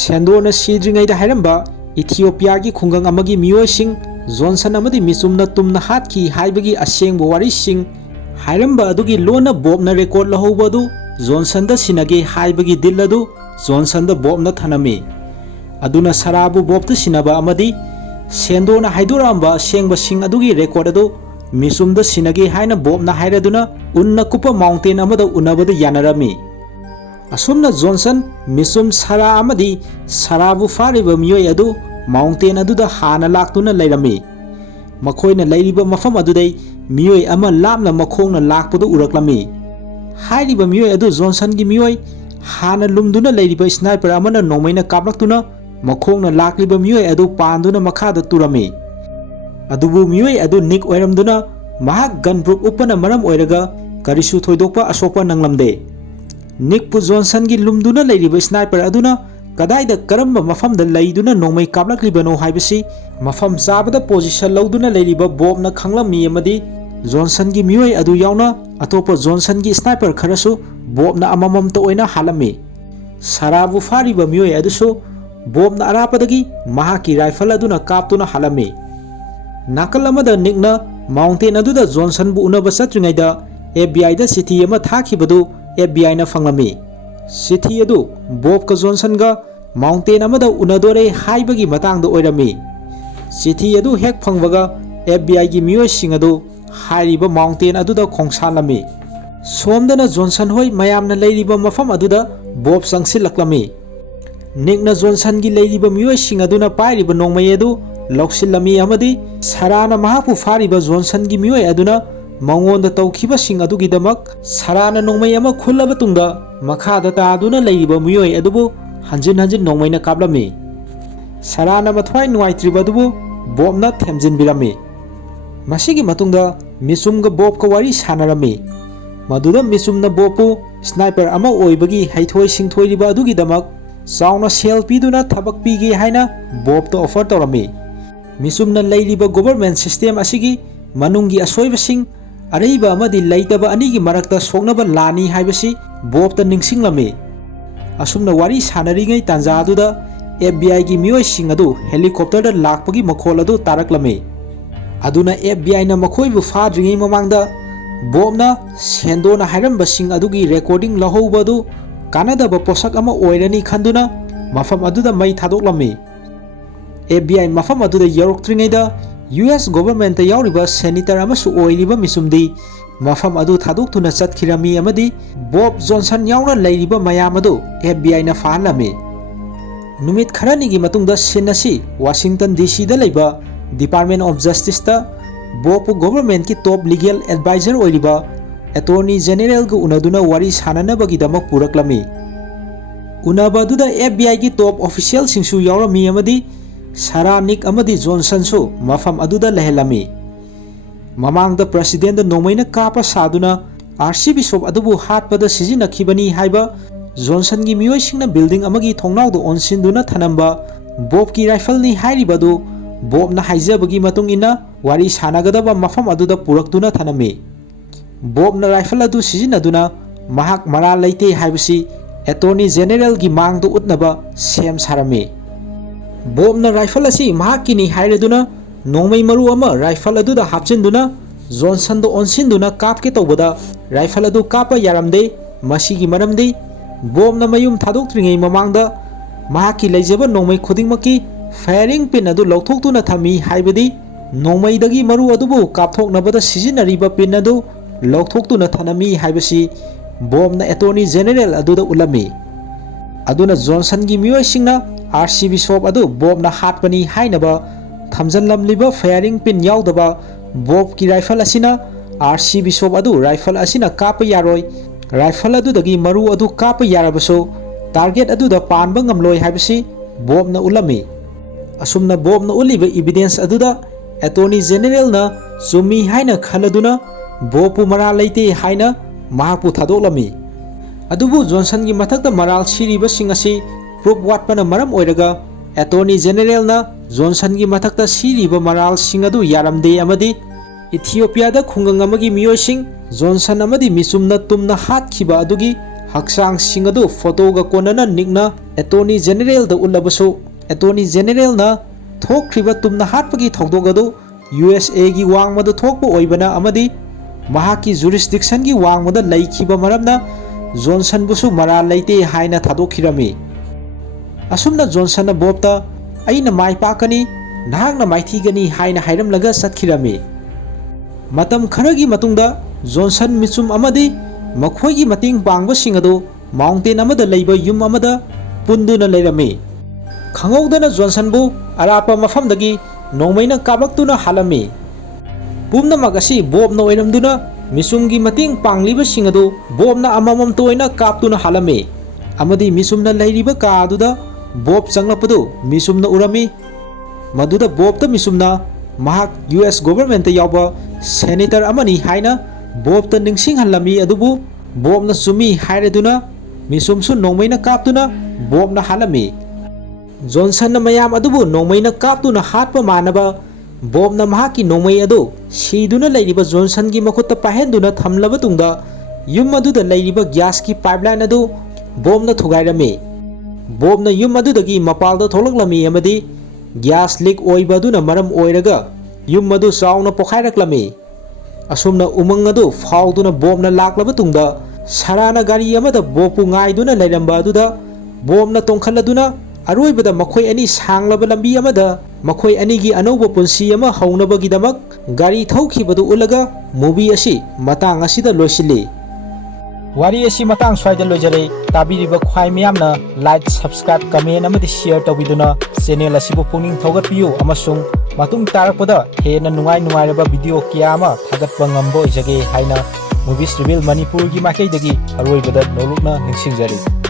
ꯁꯦꯟꯗꯣꯔꯅ ꯁꯤꯗ꯭ꯔꯤꯉꯩꯗ ꯍꯥꯏꯔꯝꯕ ꯏꯊꯤꯑꯣꯄꯤꯌꯥꯒꯤ ꯈꯨꯡꯒꯪ ꯑꯃꯒꯤ ꯃꯤꯑꯣꯏꯁꯤꯡ ꯖꯣꯟꯁꯟ ꯑꯃꯗꯤ ꯃꯤꯆꯨꯝꯅ ꯇꯨꯝꯅ ꯍꯥꯠꯈꯤ ꯍꯥꯏꯕꯒꯤ ꯑꯁꯦꯡꯕ ꯋꯥꯔꯤꯁꯤꯡ ꯍꯥꯏꯔꯝꯕ ꯑꯗꯨꯒꯤ ꯂꯣꯟꯅ ꯕꯣꯕꯅ ꯔꯦꯀꯣꯔꯗ ꯂꯧꯍꯧꯕ ꯑꯗꯨ ꯖꯣꯟꯁꯟꯗ ꯁꯤꯟꯅꯒꯦ ꯍꯥꯏꯕꯒꯤ ꯗꯤꯜ ꯑꯗꯨ ꯖꯣꯟꯁꯟꯗ ꯕꯣꯕꯅ ꯊꯅꯝꯃꯤ꯫ ꯑꯗꯨꯅ ꯁꯥꯔꯥꯕꯨ ꯕꯣꯕꯇ ꯁꯤꯟꯅꯕ ꯑꯃꯗꯤ ꯁꯦꯟꯗꯣꯔꯅ ꯍꯥꯏꯗꯣꯔꯛꯑꯝꯕ ꯑꯁꯦꯡꯕꯁꯤꯡ ꯑꯗꯨꯒꯤ ꯔꯦꯀꯣꯔꯗ ꯑꯗꯨ ꯃꯤꯆꯨꯝꯗ ꯁꯤꯟꯅꯒꯦ ꯍꯥꯏꯅ ꯕꯣꯕꯅ ꯍꯥꯏꯔꯗꯨꯅ ꯎꯟꯅ ꯀꯨꯞꯄ ꯃꯥꯎꯟꯇꯦꯟ ꯑꯃꯗ ꯎꯅꯕꯗ ꯌꯥꯅꯔꯝꯃꯤ꯫ ꯑꯁꯨꯝꯅ ꯖꯣꯟꯁꯟ, ꯃꯤꯆꯨꯝ, ꯁꯥꯔꯥ ꯑꯃꯗꯤ ꯁꯥꯔꯥꯕꯨ ꯐꯥꯔꯤꯕ ꯃꯤꯑꯣꯏ ꯑꯗꯨ ꯃꯥꯎꯟꯇꯦꯟ ꯑꯗꯨꯗ ꯍꯥꯟꯅ ꯂꯥꯛꯇꯨꯅ ꯂꯩꯔꯝꯃꯤ꯫ ꯃꯈꯣꯏꯅ ꯂꯩꯔꯤꯕ ꯃꯐꯝ ꯑꯗꯨꯗꯩ ꯃꯤꯑꯣꯏ ꯑꯃ ꯂꯥꯞꯅ ꯃꯈꯣꯡꯅ ꯂꯥꯛꯄꯗꯨ ꯎꯔꯛꯂꯝꯃꯤ꯫ ꯍꯥꯏꯔꯤꯕ ꯃꯤꯑꯣꯏ ꯑꯗꯨ ꯖꯣꯟꯁꯟꯒꯤ ꯃꯤꯑꯣꯏ ꯍꯥꯟꯅ ꯂꯨꯝꯗꯨꯅ ꯂꯩꯔꯤꯕ ꯁ꯭ꯅꯥꯏꯄꯔ ꯑꯃꯅ ꯅꯣꯡꯃꯩꯅ ꯀꯥꯞꯂꯛꯇꯨꯅ ꯃꯈꯣꯡꯅ ꯂꯥꯛꯂꯤꯕ ꯃꯤꯑꯣꯏ ꯑꯗꯨ ꯄꯥꯟꯗꯨꯅ ꯃꯈꯥꯗ ꯇꯨꯔꯝꯃꯤ꯫ ꯑꯗꯨꯕꯨ ꯃꯤꯑꯣꯏ ꯑꯗꯨ ꯅꯤꯛ ꯑꯣꯏꯔꯝꯗꯨꯅ ꯃꯍꯥꯛ ꯒꯟ ꯄ꯭ꯔꯨꯐ ꯎꯞꯄꯅ ꯃꯔꯝ ꯑꯣꯏꯔꯒ ꯀꯔꯤꯁꯨ ꯊꯣꯏꯗꯣꯛꯄ ꯑꯁꯣꯛꯄ ꯅꯪꯂꯝꯗꯦ꯫ ꯅꯤꯛꯄꯨ ꯖꯣꯟꯁꯟꯒꯤ ꯂꯨꯝꯗꯨꯅ ꯂꯩꯔꯤꯕ ꯁ꯭ꯅꯥꯏꯄꯔ ꯑꯗꯨꯅ ꯀꯗꯥꯏꯗ ꯀꯔꯝꯕ ꯃꯐꯝꯗ ꯂꯩꯗꯨꯅ ꯅꯣꯡꯃꯩ ꯀꯥꯞꯂꯛꯂꯤꯕꯅꯣ ꯍꯥꯏꯕꯁꯤ ꯃꯐꯝ ꯆꯥꯕꯗ ꯄꯣꯖꯤꯁꯟ ꯂꯧꯗꯨꯅ ꯂꯩꯔꯤꯕ ꯕꯣꯕꯅ ꯈꯪꯂꯝꯃꯤ ꯑꯃꯗꯤ ꯖꯣꯟꯁꯟꯒꯤ ꯃꯤꯑꯣꯏ ꯑꯗꯨ ꯌꯥꯎꯅ ꯑꯇꯣꯞꯄ ꯖꯣꯟꯁꯟꯒꯤ ꯁ꯭ꯅꯥꯏꯄꯔ ꯈꯔꯁꯨ ꯕꯣꯕꯅ ꯑꯃꯃꯝꯇ ꯑꯣꯏꯅ ꯍꯥꯠꯂꯝꯃꯤ꯫ Sarabu fariba miyoi adusu Bobna arapadagi mahaki rifle aduna kaptuna halami. Nakal amada Nickna mountain aduda Johnson bu unaba satringaida FBI da city ama thakibadu FBI na fanglami. City adu Bob ka Johnson ga mountain amada unadore haibagi matangda oirami. City adu hek phangbaga FBI gi miyoi sing adu hairiba mountain aduda khongsalami. Somdana Johnson hoi mayamna leiriba mafam aduda Bob sangsilaklami. Nickna Johnson gi leiriba miyoi sing aduna pairiba nongmai adu loksilami amadi Sarana mahapu fariba Johnson gi miyoi aduna mangonda tawkhiba sing adugi damak Sarana nongmai ama khulaba tungda makhada ta aduna leiriba miyoi adubu hanjin nongmai na kablami. Sarana mathwai nuaitriba adubu Bobna themjin birami. Masigi matungda Misumga Bob ka wari sanarami. Maduda Misumna Bobu sniper ama oibagi haithoi singthoi adugi damak sauna sel piduna thabak pigi haina Bob to offer torami. Misumna leiriba government system asigi manungi asoiba sing areiba amadi leitaba anigi marakta soknaba lani haibasi Bob ta ningsinglami. Asumna wari sanaringai tanja aduda FBI gi miyoi sing adu helicopter da lakpagi makhol adu taraklami. Aduna FBI na makhoibu fadringai mamangda Bobna sendona hairamba sing adugi recording lahouba adu kanadaba posak ama oirani khanduna mafam aduda mai thadoklami. FBI mafam aduda yaroktringaida US government ta yauriba senator amasu oiriba misumdi mafam adu thadoktuna chatkhirami amadi Bob Johnson yauna leiriba mayam adu FBI na fahalami. Numit kharani gi matungda senasi Washington DC da leiba Department of Justice ta Bob government ki top legal advisor oiriba Attorney General gu unaduna wari sananabagi damak puraklami. Unaba aduda FBI ki top official singsu yaurami amadi Sarah Nick amadi Johnson su mafam aduda lehelami. Mamang da president da nomaina kapa saduna RC Bishop adubu hatpada sizinakibani haiba Johnson gi miyoi singna building amagi thongnau do onsinduna thanamba Bob ki rifle ni hairibadu Bob na haijabagi matung ina wari sanagadaba mafam aduda puraktuna thanami. Bob na rifle adu sizinaduna mahak mara leite haibasi Attorney General gi mang do utnaba sem sarami. Bob na rifle asi mahakini haireduna nongmai maru ama rifle aduda hapchinduna Johnson do onsinduna kapke tawbada rifle adu kapa yaramde masigi maramde Bob na mayum thadoktringai mamangda mahaki leijaba nongmai khudingmaki firing pin adu lawthoktuna thami haibadi nongmai dagi maru adubu kapthoknabada sizinariba pin adu lawthoktuna thanami haibasi Bob na Attorney General aduda ulami. Aduna Johnson gi miyoi singna RC Bishop adu Bob na hatpani hainaba thamjanlamliba firing pin yaudaba Bob ki rifle asina RC Bishop adu rifle asina kapa yaroi rifle adu dagi maru adu kapa yarabaso target adu da panba ngamloi haibasi Bob na ulami. Asumna Bob na uliba evidence aduda Attorney General na sumi haina khaladuna Bob pu mara leite haina mahapu thadoklami. Adubu Johnson gi mathakta maral siriba singasi proof watpana maram oiraga Attorney General na Johnson gi mathakta siriba maral singadu yaramde amadi Ethiopia da khungang amagi miyoi sing Johnson amadi misumna tumna hatkhiba adugi haksang singadu photo ga konana nikna Attorney General da ulabasu Attorney General na thokriba tumna hatpagi thogdogadu USA gi wangmadu thokpa oibana amadi mahaki jurisdiction gi wangmada leikhiba maramna Johnson busu mara leite haina thadokhirami. Asumna Johnson na Bob ta aina mai pakani nahakna maithigani haina hairamlaga satkhirami. Matam kharagi matungda Johnson michum amadi makhoigi mating pangba singadu mountain amada leiba yum amada punduna leirami. Khangogdana Johnson bu arapa mafamdagi nongmaina kabaktuna halami. Pumna magasi Bob na oiramduna misumgi mating pangliba singadu Bob na amamam toina kaptuna halami. Amadi misumna leiriba ka aduda Bob changlapadu misumna urami. Maduda Bob ta misumna mahak US government ta yauba senator amani haina Bob ta ningsing halami adubu Bob na sumi haireduna misumsu nongmaina kaptuna Bob na halami. Johnson na mayam adubu nongmaina kaptuna hatpa manaba Bob na mahaki nongmai adu siduna leiriba Johnson gi makutta pahenduna thamlaba tungda yum aduda leiriba gas ki pipeline adu Bob na thugairami. ꯕꯣꯕꯅ ꯌꯨꯝ ꯑꯗꯨꯗꯒꯤ ꯃꯄꯥꯜꯗ ꯊꯣꯛꯂꯛꯂꯝꯃꯤ ꯑꯃꯗꯤ gas ꯂꯤꯛ ꯑꯣꯏꯕ ꯑꯗꯨꯅ ꯃꯔꯝ ꯑꯣꯏꯔꯒ ꯌꯨꯝ ꯑꯗꯨ ꯆꯥꯎꯅ ꯄꯣꯈꯥꯏꯔꯛꯂꯝꯃꯤ꯫ ꯑꯁꯨꯝꯅ ꯎꯃꯪ ꯑꯗꯨ ꯐꯥꯎꯗꯨꯅ ꯕꯣꯕꯅ ꯂꯥꯛꯂꯕ ꯇꯨꯡꯗ ꯁꯥꯔꯥꯅ ꯒꯥꯔꯤ ꯑꯃꯗ ꯕꯣꯕꯄꯨ ꯉꯥꯏꯗꯨꯅ ꯂꯩꯔꯝꯕ ꯑꯗꯨꯗ ꯕꯣꯕꯅ ꯇꯣꯡꯈꯠꯂꯗꯨꯅ ꯑꯔꯣꯏꯕꯗ ꯃꯈꯣꯏ ꯑꯅꯤ ꯁꯥꯡꯂꯕ ꯂꯝꯕꯤ ꯑꯃꯗ ꯃꯈꯣꯏ ꯑꯅꯤꯒꯤ ꯑꯅꯧꯕ ꯄꯨꯟꯁꯤ ꯑꯃ ꯍꯧꯅꯕꯒꯤꯗꯃꯛ ꯒꯥꯔꯤ ꯊꯧꯈꯤꯕꯗꯨ ꯎꯠꯂꯒ ꯃꯨꯚꯤ ꯑꯁꯤ ꯃꯇꯥꯡ ꯑꯁꯤꯗ ꯂꯣꯏꯁꯤꯜꯂꯤ꯫ ꯋꯥꯔꯤ ꯑꯁꯤ ꯃꯇꯥꯡ ꯁ꯭ꯋꯥꯏꯗ ꯂꯣꯏꯖꯔꯦ꯫ ꯇꯥꯕꯤꯔꯤꯕ ꯈ꯭ꯋꯥꯏ ꯃꯌꯥꯝꯅ ꯂꯥꯏꯛ, ꯁꯕꯁꯀ꯭ꯔꯥꯏꯕ, ꯀꯃꯦꯟ ꯑꯃꯗꯤ ꯁꯤꯌꯔ ꯇꯧꯕꯤꯗꯨꯅ ꯆꯦꯅꯦꯜ ꯑꯁꯤꯕꯨ ꯄꯨꯛꯅꯤꯡ ꯊꯧꯒꯠꯄꯤꯌꯨ ꯑꯃꯁꯨꯡ ꯃꯇꯨꯡ ꯇꯥꯔꯛꯄꯗ ꯍꯦꯟꯅ ꯅꯨꯡꯉꯥꯏꯔꯕ ꯚꯤꯗꯤꯑꯣ ꯀꯌꯥ ꯑꯃ ꯊꯥꯒꯠꯄ ꯉꯝꯕ ꯑꯣꯏꯖꯒꯦ ꯍꯥꯏꯅ ꯃꯨꯚꯤꯁ ꯔꯤꯚꯤꯜ ꯃꯅꯤꯄꯨꯔꯒꯤ ꯃꯥꯏꯀꯩꯗꯒꯤ ꯑꯔꯣꯏꯕꯗ ꯅꯣꯂꯨꯛꯅ ꯅꯤꯡꯁꯤꯡꯖꯔꯤ꯫